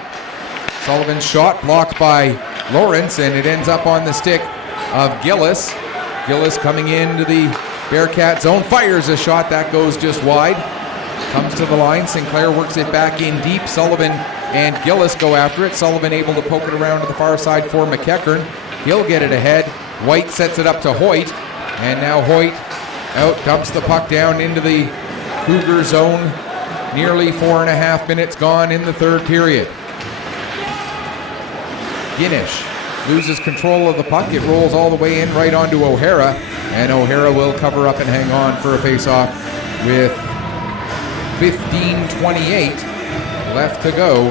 Sullivan's shot blocked by Lawrence, and it ends up on the stick of Gillis. Gillis coming into the Bearcat zone, fires a shot that goes just wide. Comes to the line. Sinclair works it back in deep. Sullivan and Gillis go after it. Sullivan able to poke it around to the far side for McEachern. He'll get it ahead. White sets it up to Hoyt. And now Hoyt out, dumps the puck down into the Cougar zone. Nearly 4.5 minutes gone in the third period. Guinish loses control of the puck. It rolls all the way in right onto O'Hara. And O'Hara will cover up and hang on for a face-off with 15:28 left to go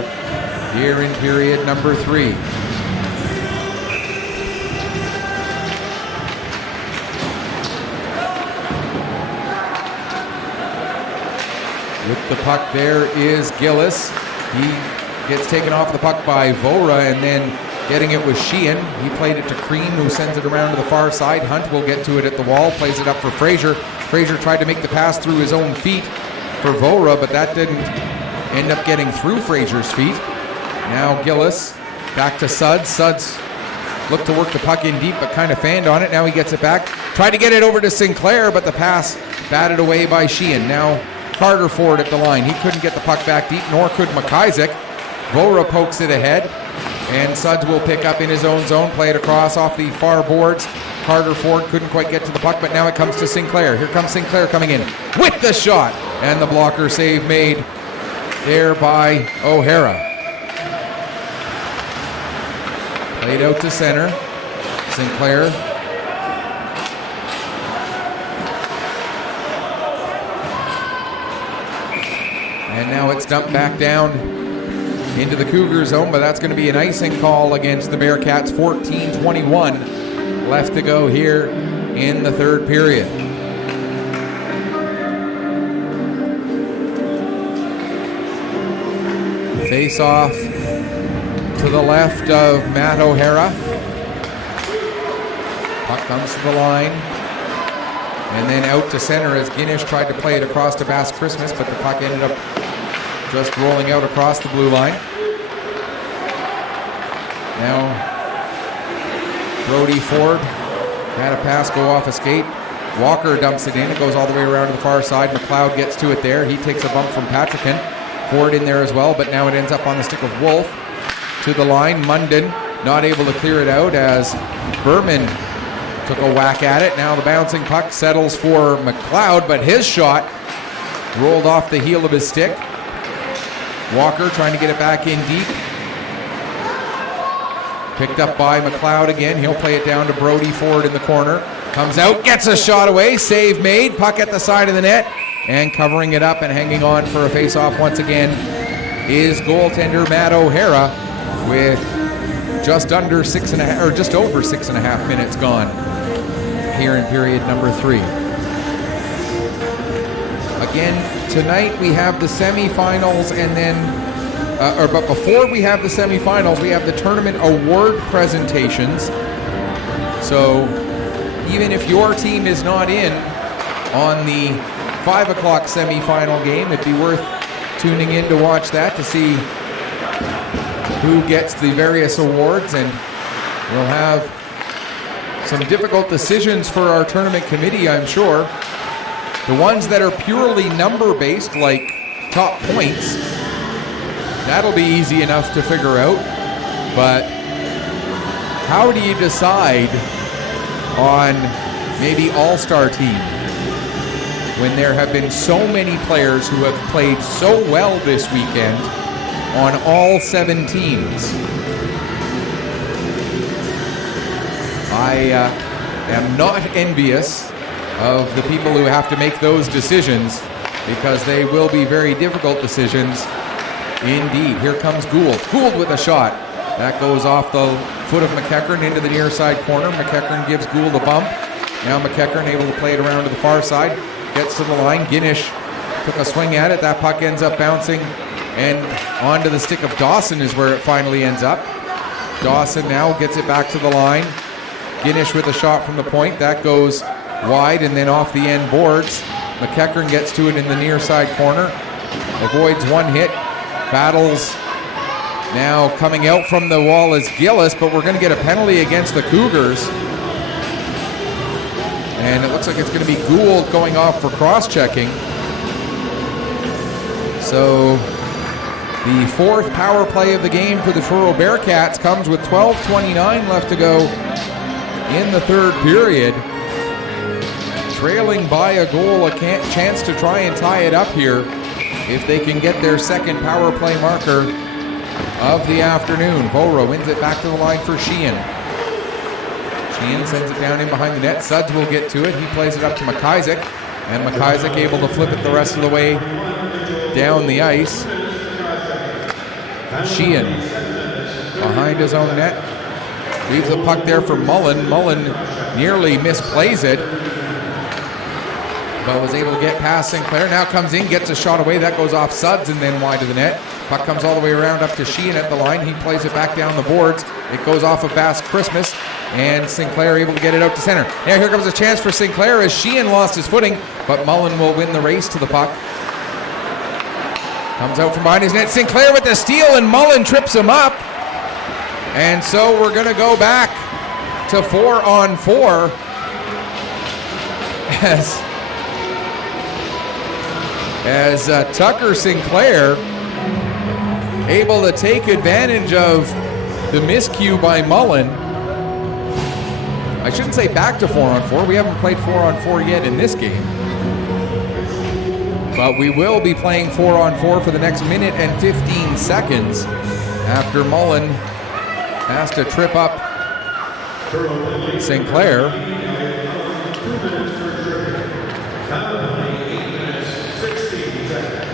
here in period number 3. With the puck there is Gillis. He gets taken off the puck by Vora, and then getting it was Sheehan. He played it to Crean, who sends it around to the far side. Hunt will get to it at the wall, plays it up for Fraser. Fraser tried to make the pass through his own feet for Vora, but that didn't end up getting through Fraser's feet. Now Gillis back to Suds. Suds looked to work the puck in deep, but kind of fanned on it. Now he gets it back. Tried to get it over to Sinclair, but the pass batted away by Sheehan. Now Carter Ford at the line. He couldn't get the puck back deep, nor could McIsaac. Vora pokes it ahead, and Suds will pick up in his own zone, play it across off the far boards. Carter Ford couldn't quite get to the puck, but now it comes to Sinclair. Here comes Sinclair coming in with the shot, and the blocker save made there by O'Hara. Played out to center. Sinclair. And now it's dumped back down into the Cougar zone, but that's going to be an icing call against the Bearcats. 14:21 left to go here in the third period. Face off to the left of Matt O'Hara. Puck comes to the line. And then out to center as Guinish tried to play it across to Bass Christmas, but the puck ended up just rolling out across the blue line. Now Brody Ford had a pass go off a skate. Walker dumps it in. It goes all the way around to the far side. McLeod gets to it there. He takes a bump from Patrickin. Ford in there as well, but now it ends up on the stick of Wolf. To the line, Munden not able to clear it out as Berman took a whack at it. Now the bouncing puck settles for McLeod, but his shot rolled off the heel of his stick. Walker trying to get it back in deep. Picked up by McLeod again. He'll play it down to Brody Ford in the corner. Comes out, gets a shot away. Save made. Puck at the side of the net. And covering it up and hanging on for a face-off once again is goaltender Matt O'Hara with just under 6.5, or just over 6.5 minutes gone here in period number 3. Again, tonight we have the semifinals, and then, but before we have the semifinals, we have the tournament award presentations. So even if your team is not in on the 5 o'clock semifinal game, it'd be worth tuning in to watch that to see who gets the various awards, and we'll have some difficult decisions for our tournament committee, I'm sure. The ones that are purely number-based, like top points, that'll be easy enough to figure out, but how do you decide on maybe all-star team when there have been so many players who have played so well this weekend on all 7 teams? I am not envious of the people who have to make those decisions, because they will be very difficult decisions indeed. Here comes Gould. Gould with a shot. That goes off the foot of McEachern into the near side corner. McEachern gives Gould a bump. Now McEachern able to play it around to the far side. Gets to the line. Guinish took a swing at it. That puck ends up bouncing and onto the stick of Dawson is where it finally ends up. Dawson now gets it back to the line. Guinish with a shot from the point. That goes wide and then off the end boards. McEachern gets to it in the near side corner. Avoids one hit. Battles now coming out from the wall is Gillis, but we're going to get a penalty against the Cougars. And it looks like it's going to be Gould going off for cross-checking. So the 4th power play of the game for the Truro Bearcats comes with 12:29 left to go in the 3rd period. Trailing by a goal, a chance to try and tie it up here if they can get their 2nd power play marker of the afternoon. Vora wins it back to the line for Sheehan. Sheehan sends it down in behind the net. Suds will get to it. He plays it up to McIsaac, and McIsaac able to flip it the rest of the way down the ice. Sheehan behind his own net. Leaves the puck there for Mullen. Mullen nearly misplays it, but was able to get past Sinclair. Now comes in, gets a shot away. That goes off Suds and then wide of the net. Puck comes all the way around up to Sheehan at the line. He plays it back down the boards. It goes off of Bass Christmas, and Sinclair able to get it out to center. Now here comes a chance for Sinclair as Sheehan lost his footing, but Mullen will win the race to the puck. Comes out from behind his net. Sinclair with the steal, and Mullen trips him up. And so we're going to go back to 4-on-4 as Tucker Sinclair able to take advantage of the miscue by Mullen. I shouldn't say back to 4-on-4. We haven't played 4-on-4 yet in this game. But we will be playing 4-on-4 for the next minute and 15 seconds after Mullen has to trip up Sinclair.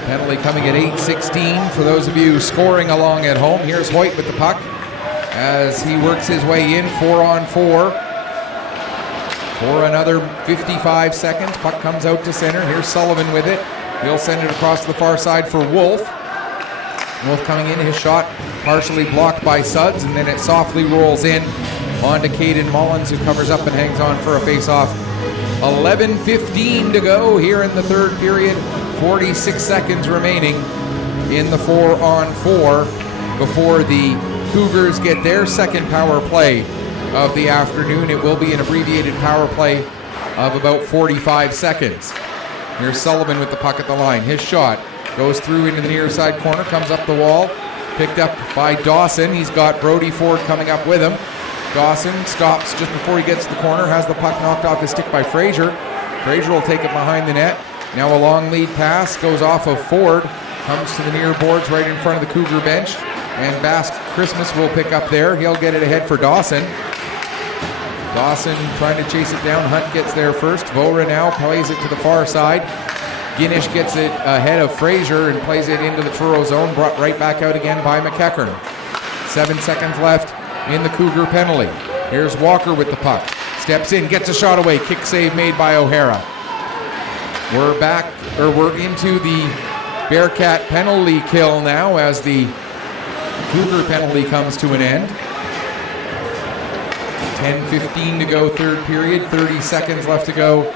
Penalty coming at 8:16 for those of you scoring along at home. Here's Hoyt with the puck as he works his way in 4-on-4 for another 55 seconds. Puck comes out to center. Here's Sullivan with it. He'll send it across to the far side for Wolf. Wolf coming in, his shot partially blocked by Suds, and then it softly rolls in onto Caden Mullins, who covers up and hangs on for a face-off. 11:15 to go here in the 3rd period. 46 seconds remaining in the 4-on-4 before the Cougars get their 2nd power play of the afternoon. It will be an abbreviated power play of about 45 seconds. Here's Sullivan with the puck at the line. His shot goes through into the near side corner, comes up the wall, picked up by Dawson. He's got Brody Ford coming up with him. Dawson stops just before he gets to the corner, has the puck knocked off his stick by Fraser. Fraser will take it behind the net. Now a long lead pass goes off of Ford, comes to the near boards right in front of the Cougar bench, and Basque Christmas will pick up there. He'll get it ahead for Dawson. Dawson trying to chase it down. Hunt gets there first. Vora now plays it to the far side. Guinness gets it ahead of Fraser and plays it into the Truro zone, brought right back out again by McEachern. 7 seconds left in the Cougar penalty. Here's Walker with the puck. Steps in, gets a shot away. Kick save made by O'Hara. We're into the Bearcat penalty kill now as the Cougar penalty comes to an end. 10:15 to go, third period. 30 seconds left to go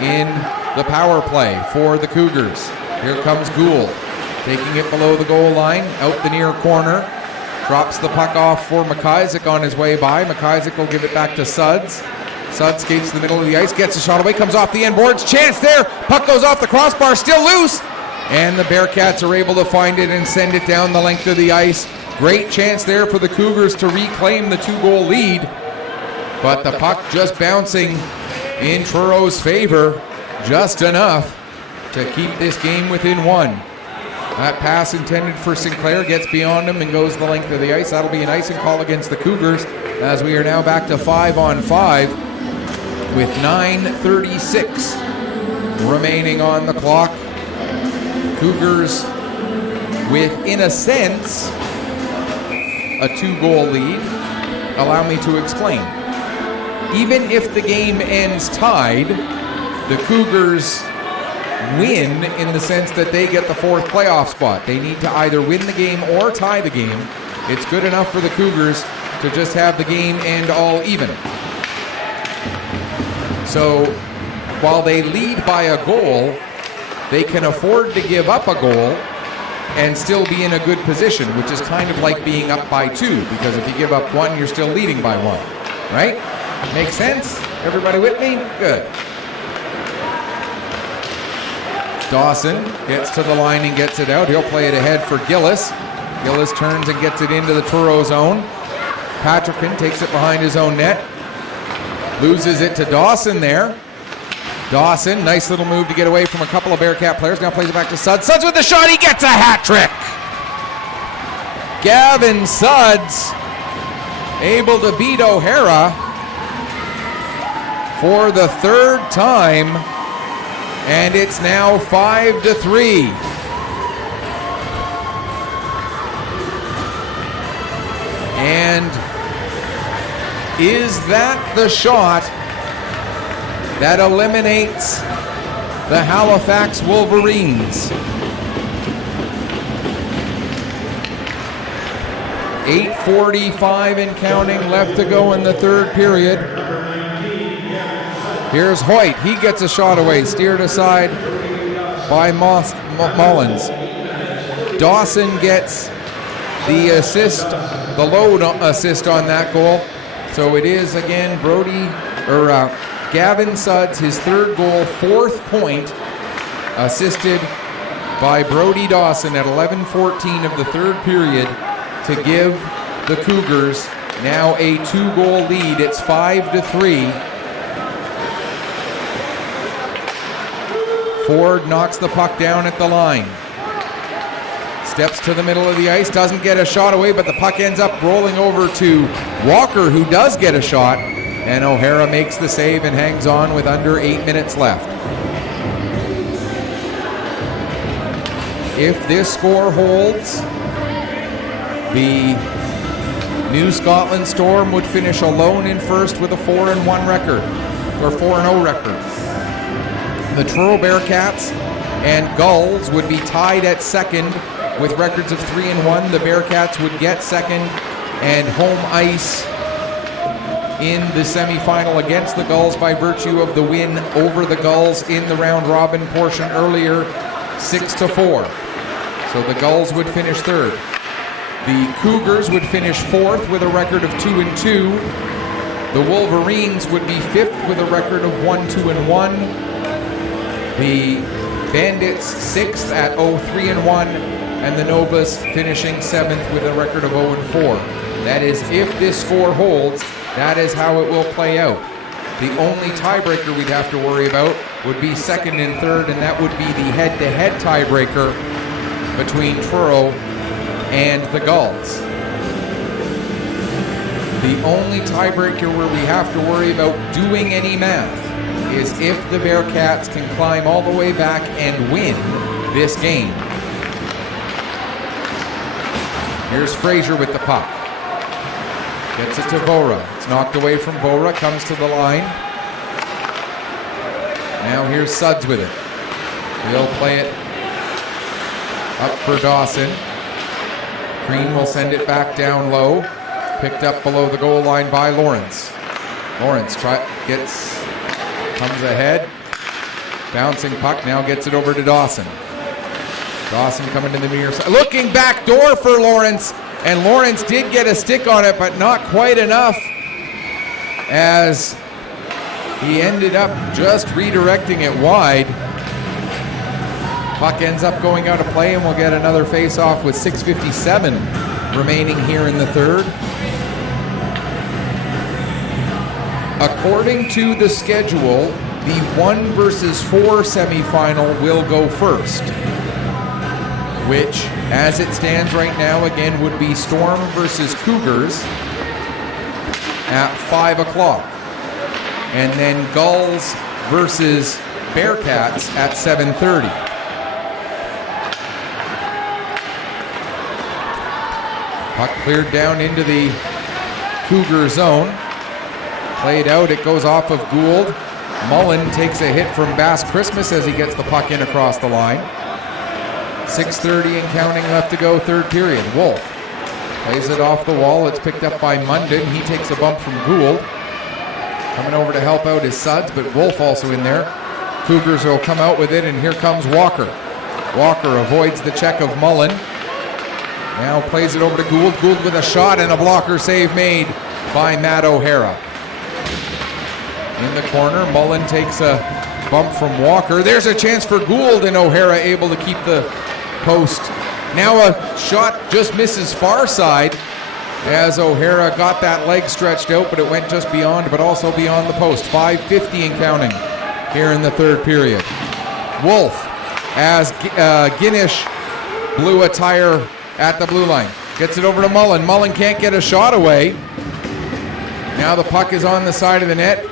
in the power play for the Cougars. Here comes Gould, taking it below the goal line, out the near corner. Drops the puck off for McIsaac on his way by. McIsaac will give it back to Suds. Suds skates to the middle of the ice, gets a shot away, comes off the end boards. Chance there. Puck goes off the crossbar, still loose. And the Bearcats are able to find it and send it down the length of the ice. Great chance there for the Cougars to reclaim the 2-goal lead. But the puck just bouncing in Truro's favor, just enough to keep this game within 1. That pass intended for Sinclair gets beyond him and goes the length of the ice. That'll be an icing call against the Cougars as we are now back to 5-on-5 with 9:36 remaining on the clock. Cougars with, in a sense, a 2-goal lead. Allow me to explain. Even if the game ends tied, the Cougars win in the sense that they get the 4th playoff spot. They need to either win the game or tie the game. It's good enough for the Cougars to just have the game end all even. So while they lead by a goal, they can afford to give up a goal and still be in a good position, which is kind of like being up by 2, because if you give up 1, you're still leading by 1, right? Makes sense? Everybody with me? Good. Dawson gets to the line and gets it out. He'll play it ahead for Gillis. Gillis turns and gets it into the Truro zone. Patrickin takes it behind his own net. Loses it to Dawson there. Dawson, nice little move to get away from a couple of Bearcat players. Now plays it back to Suds. Suds with the shot. He gets a hat trick. Gavin Suds able to beat O'Hara for the 3rd time. And it's now 5-3. And is that the shot that eliminates the Halifax Wolverines? 8:45 and counting left to go in the 3rd period. Here's Hoyt. He gets a shot away, steered aside by Mullins. Dawson gets the assist, the load assist on that goal. So it is again Gavin Suds, his 3rd goal, 4th point, assisted by Brody Dawson at 11:14 of the 3rd period to give the Cougars now a 2-goal lead. It's 5-3. Ford knocks the puck down at the line. Steps to the middle of the ice, doesn't get a shot away, but the puck ends up rolling over to Walker, who does get a shot, and O'Hara makes the save and hangs on with under 8 minutes left. If this score holds, the New Scotland Storm would finish alone in first with a 4-1 record, or 4-0 record. The Truro Bearcats and Gulls would be tied at second with records of 3-1. The Bearcats would get second and home ice in the semifinal against the Gulls by virtue of the win over the Gulls in the round robin portion earlier, 6-4. So the Gulls would finish third. The Cougars would finish fourth with a record of 2-2. The Wolverines would be fifth with a record of 1-2-1. The Bandits sixth at 0-3-1, and the Novas finishing seventh with a record of 0-4. That is, if this score holds, that is how it will play out. The only tiebreaker we'd have to worry about would be second and third, and that would be the head-to-head tiebreaker between Truro and the Gulls. The only tiebreaker where we have to worry about doing any math is if the Bearcats can climb all the way back and win this game. Here's Fraser with the puck. Gets it to Vora. It's knocked away from Vora, comes to the line. Now here's Suds with it. He'll play it up for Dawson. Green will send it back down low. Picked up below the goal line by Lawrence. Lawrence comes ahead. Bouncing puck, now gets it over to Dawson. Dawson coming to the near side. Looking back door for Lawrence. And Lawrence did get a stick on it, but not quite enough, as he ended up just redirecting it wide. Puck ends up going out of play, and we'll get another face-off with 6:57 remaining here in the third. According to the schedule, the 1 versus 4 semifinal will go first, which, as it stands right now, again, would be Storm versus Cougars at 5 o'clock. And then Gulls versus Bearcats at 7:30. Puck cleared down into the Cougar zone. Played out, it goes off of Gould. Mullen takes a hit from Bass Christmas as he gets the puck in across the line. 6:30 and counting left to go, third period. Wolf plays it off the wall. It's picked up by Munden. He takes a bump from Gould. Coming over to help out is Suds, but Wolf also in there. Cougars will come out with it, and here comes Walker. Walker avoids the check of Mullen. Now plays it over to Gould. Gould with a shot and a blocker save made by Matt O'Hara. In the corner, Mullen takes a bump from Walker. There's a chance for Gould, and O'Hara able to keep the post. Now a shot just misses far side as O'Hara got that leg stretched out, but it went just beyond, but also beyond the post. 5:50 and counting here in the third period. Wolf, as Guinish blew a tire at the blue line. Gets it over to Mullen. Mullen can't get a shot away. Now the puck is on the side of the net.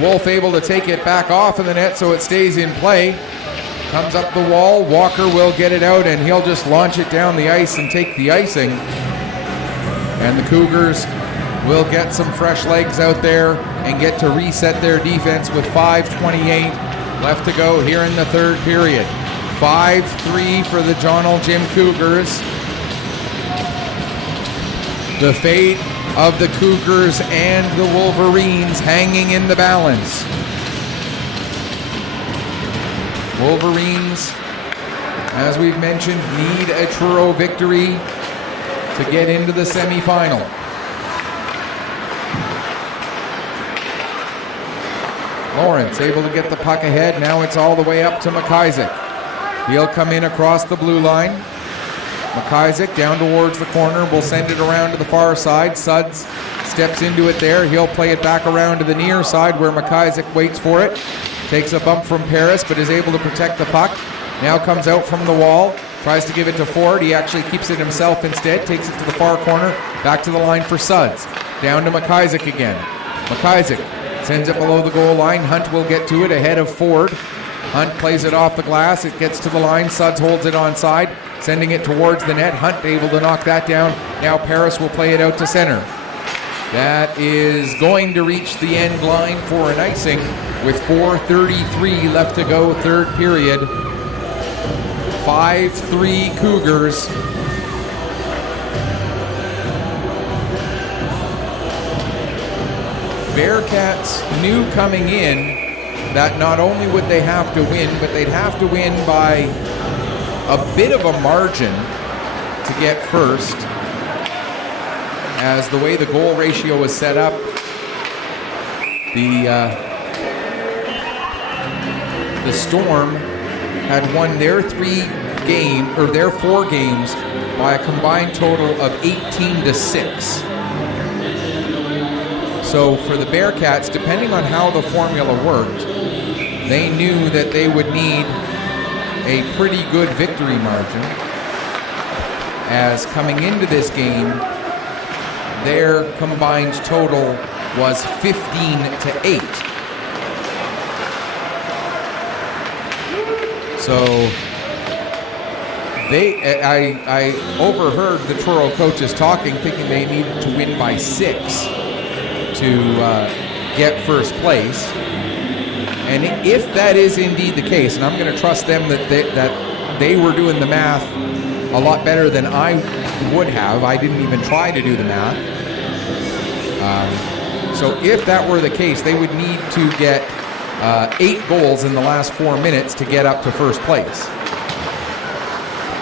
Wolf able to take it back off of the net so it stays in play. Comes up the wall. Walker will get it out, and he'll just launch it down the ice and take the icing. And the Cougars will get some fresh legs out there and get to reset their defense with 5:28 left to go here in the third period. 5-3 for the Joneljim Cougars. The fate of the Cougars and the Wolverines hanging in the balance. Wolverines, as we've mentioned, need a Truro victory to get into the semifinal. Lawrence able to get the puck ahead. Now it's all the way up to McIsaac. He'll come in across the blue line. McIsaac down towards the corner. Will send it around to the far side. Suds steps into it there. He'll play it back around to the near side where McIsaac waits for it. Takes a bump from Paris, but is able to protect the puck. Now comes out from the wall. Tries to give it to Ford. He actually keeps it himself instead. Takes it to the far corner. Back to the line for Suds. Down to McIsaac again. McIsaac sends it below the goal line. Hunt will get to it ahead of Ford. Hunt plays it off the glass. It gets to the line. Suds holds it onside, sending it towards the net. Hunt able to knock that down. Now Paris will play it out to center. That is going to reach the end line for an icing with 4:33 left to go, third period. 5-3 Cougars. Bearcats knew coming in that not only would they have to win, but they'd have to win by a bit of a margin to get first. As the way the goal ratio was set up, the Storm had won their their 4 games by a combined total of 18-6. So for the Bearcats, depending on how the formula worked, they knew that they would need a pretty good victory margin, as coming into this game, their combined total was 15-8. So I overheard the Truro coaches talking, thinking they needed to win by 6 to get first place. And if that is indeed the case, and I'm going to trust them that they were doing the math a lot better than I would have. I didn't even try to do the math. So if that were the case, they would need to get 8 goals in the last 4 minutes to get up to first place.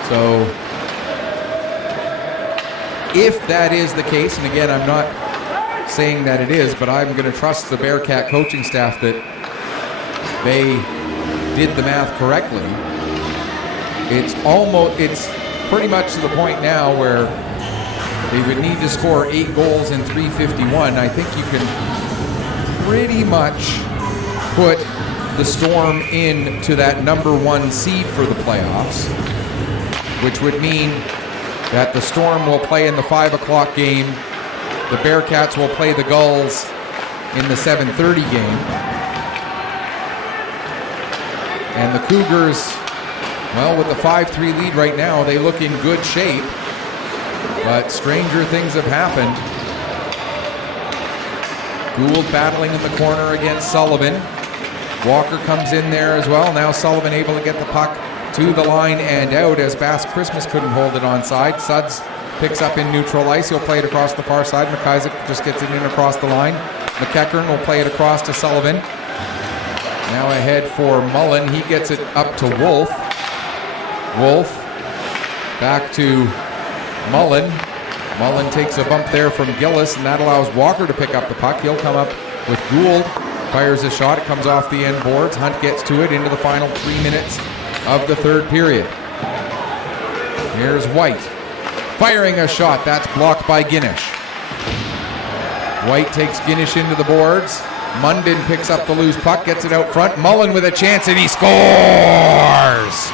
So if that is the case, and again, I'm not saying that it is, but I'm going to trust the Bearcat coaching staff that they did the math correctly. It's pretty much to the point now where they would need to score 8 goals in 3:51. I think you can pretty much put the Storm into that number 1 seed for the playoffs, which would mean that the Storm will play in the 5 o'clock game. The Bearcats will play the Gulls in the 7:30 game. And the Cougars, well, with the 5-3 lead right now, they look in good shape. But stranger things have happened. Gould battling in the corner against Sullivan. Walker comes in there as well. Now Sullivan able to get the puck to the line and out as Bass Christmas couldn't hold it onside. Suds picks up in neutral ice. He'll play it across the far side. McIsaac just gets it in across the line. McEachern will play it across to Sullivan. Now ahead for Mullen. He gets it up to Wolf. Wolf back to Mullen. Mullen takes a bump there from Gillis, and that allows Walker to pick up the puck. He'll come up with Gould. Fires a shot. It comes off the end boards. Hunt gets to it into the final 3 minutes of the third period. Here's White. Firing a shot. That's blocked by Guinish. White takes Guinish into the boards. Munden picks up the loose puck, gets it out front. Mullen with a chance, and he scores!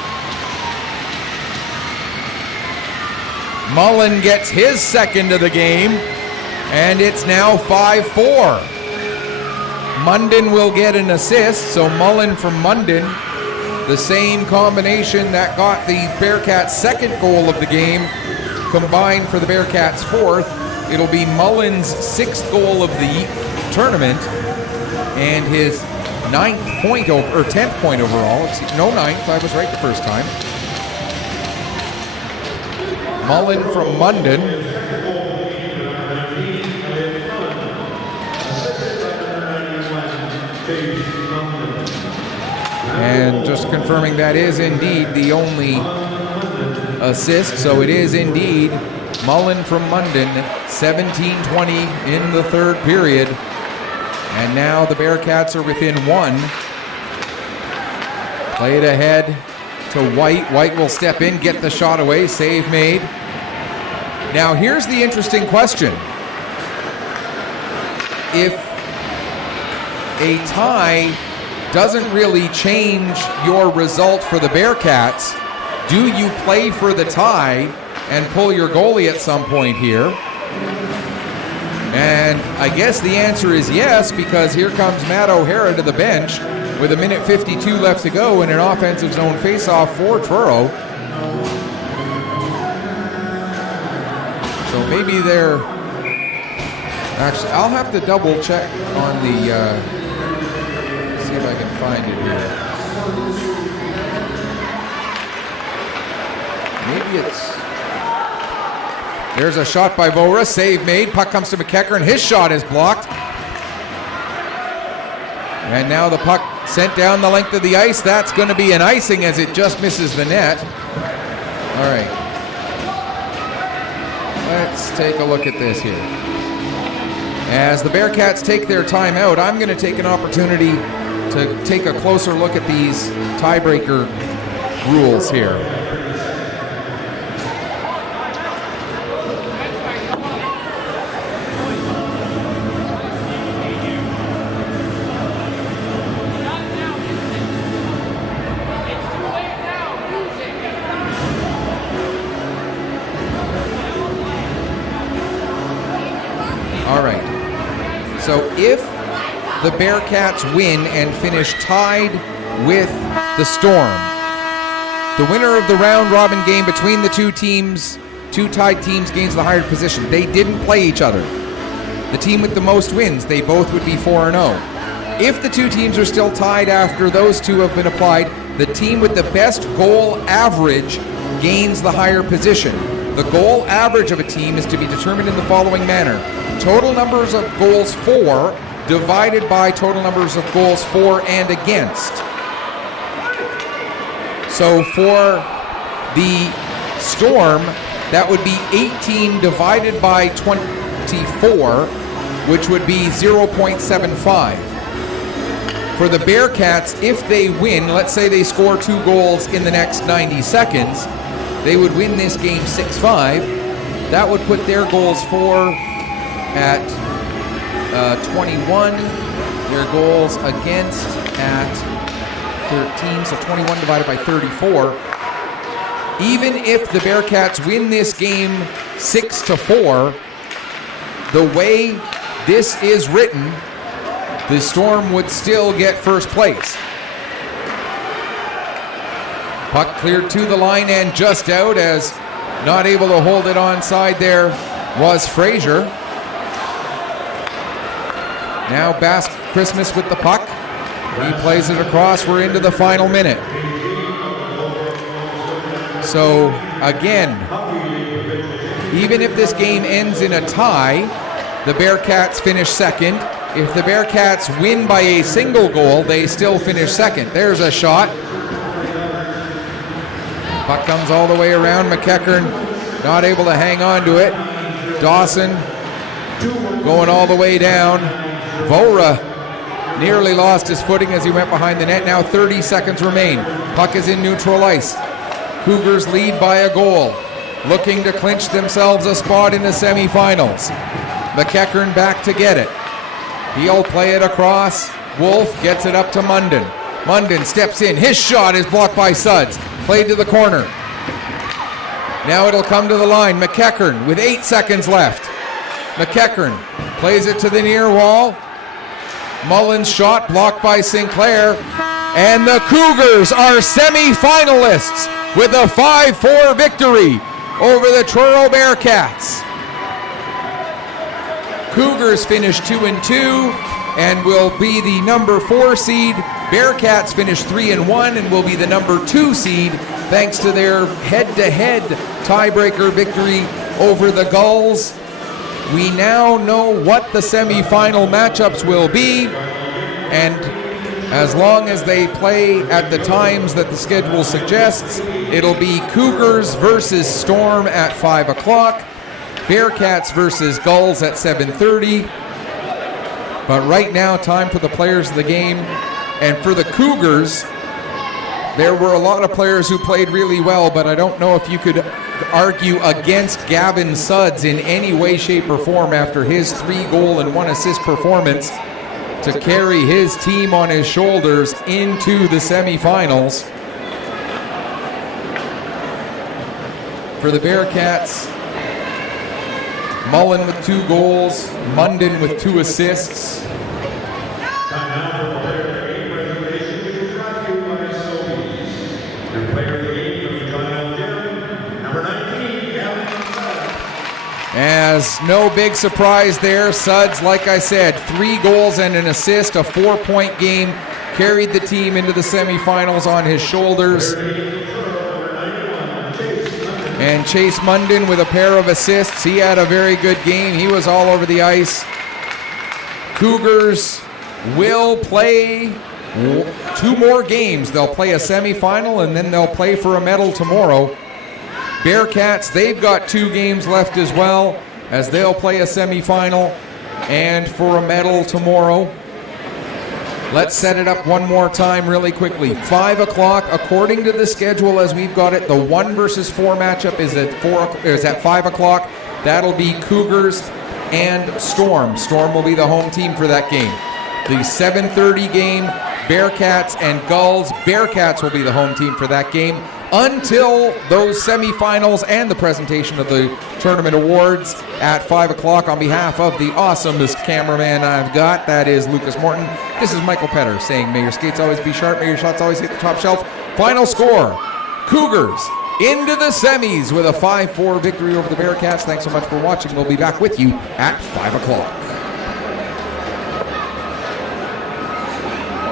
Mullen gets his second of the game, and it's now 5-4. Munden will get an assist, so Mullen from Munden, the same combination that got the Bearcats' second goal of the game, combined for the Bearcats' fourth. It'll be Mullen's 6th goal of the tournament, and his 10th point overall. No, 9th, I was right the first time. Mullen from Munden. And just confirming that is indeed the only assist, so it is indeed Mullen from Munden, 17-20 in the third period. And now the Bearcats are within 1. Play it ahead to White. White will step in, get the shot away, save made. Now here's the interesting question. If a tie doesn't really change your result for the Bearcats, do you play for the tie and pull your goalie at some point here? And I guess the answer is yes, because here comes Matt O'Hara to the bench with 1:52 left to go in an offensive zone faceoff for Truro. So maybe they're... Actually, I'll have to double check on the... see if I can find it here. Maybe it's... There's a shot by Vora, save made. Puck comes to McEachern. His shot is blocked. And now the puck sent down the length of the ice. That's going to be an icing as it just misses the net. All right. Let's take a look at this here. As the Bearcats take their time out, I'm going to take an opportunity to take a closer look at these tiebreaker rules here. So if the Bearcats win and finish tied with the Storm, The winner of the round robin game between the two teams, two tied teams, gains the higher position. They didn't play each other. The team with the most wins, they both would be 4-0. If the two teams are still tied after those two have been applied, the team with the best goal average gains the higher position. The goal average of a team is to be determined in the following manner. Total numbers of goals for divided by total numbers of goals for and against. So for the Storm, that would be 18 divided by 24, which would be 0.75. For the Bearcats, if they win, let's say they score 2 goals in the next 90 seconds, they would win this game 6-5. That would put their goals for at 21, their goals against at 13, so 21 divided by 34. Even if the Bearcats win this game 6-4, the way this is written, the Storm would still get first place. Puck cleared to the line and just out, as not able to hold it onside there was Fraser. Now Basque Christmas with the puck. He plays it across. We're into the final minute. So again, even if this game ends in a tie, the Bearcats finish second. If the Bearcats win by a single goal, they still finish second. There's a shot. Puck comes all the way around. McEachern not able to hang on to it. Dawson going all the way down. Vora nearly lost his footing as he went behind the net. Now 30 seconds remain. Puck is in neutral ice. Cougars lead by a goal, looking to clinch themselves a spot in the semifinals. McEachern back to get it. He'll play it across. Wolf gets it up to Munden. Munden steps in. His shot is blocked by Suds. Played to the corner. Now it'll come to the line. McEachern with 8 seconds left. McEachern plays it to the near wall. Mullen's shot blocked by Sinclair. And the Cougars are semi-finalists with a 5-4 victory over the Truro Bearcats. Cougars finish 2-2 and will be the number 4 seed. Bearcats finish 3-1 and will be the number 2 seed thanks to their head-to-head tiebreaker victory over the Gulls. We now know what the semi-final matchups will be, and as long as they play at the times that the schedule suggests, it'll be Cougars versus Storm at 5 o'clock, Bearcats versus Gulls at 7:30. But right now, time for the players of the game. And for the Cougars, there were a lot of players who played really well, but I don't know if you could argue against Gavin Suds in any way, shape, or form after his 3-goal and 1-assist performance to carry his team on his shoulders into the semifinals. For the Bearcats, Mullen with 2 goals, Munden with 2 assists. As no big surprise there, Suds, like I said, 3 goals and an assist, a 4-point game, carried the team into the semifinals on his shoulders. And Chase Munden with a pair of assists. He had a very good game. He was all over the ice. Cougars will play 2 more games. They'll play a semifinal and then they'll play for a medal tomorrow. Bearcats, they've got 2 games left as well, as they'll play a semifinal and for a medal tomorrow. Let's set it up one more time really quickly. 5 o'clock, according to the schedule as we've got it, the 1 versus 4 matchup is at 5 o'clock. That'll be Cougars and Storm. Storm will be the home team for that game. The 7:30 game, Bearcats and Gulls. Bearcats will be the home team for that game until those semifinals and the presentation of the tournament awards at 5 o'clock. On behalf of the awesomest cameraman I've got, that is Lucas Morton, this is Michael Petter saying, may your skates always be sharp, may your shots always hit the top shelf. Final score, Cougars into the semis with a 5-4 victory over the Bearcats. Thanks so much for watching. We'll be back with you at 5 o'clock.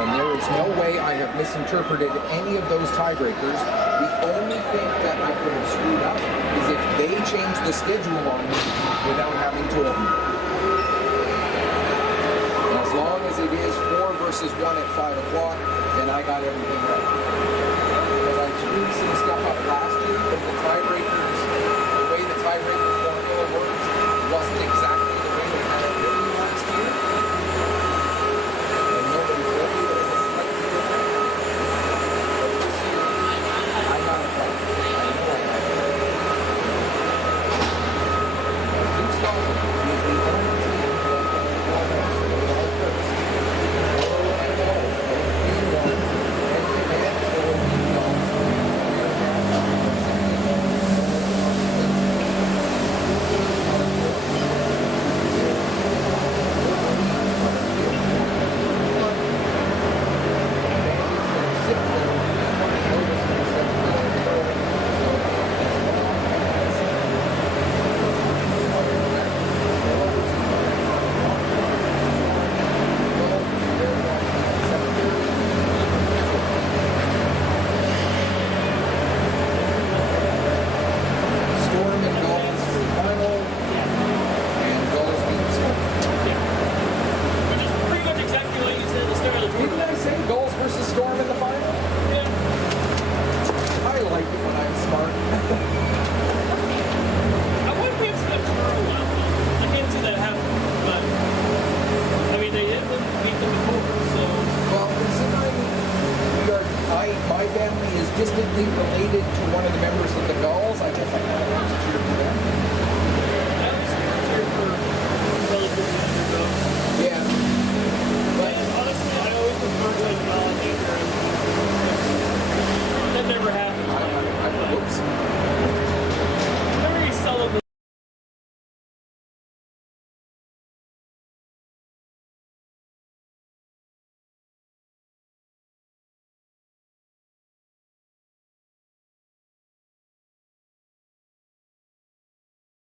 And there is no way I have misinterpreted any of those tiebreakers. The only thing that I could have screwed up is if they changed the schedule on me without having told me. As long as it is 4 versus 1 at 5 o'clock, then I got everything right. Because I screwed some stuff up last year with the tiebreaker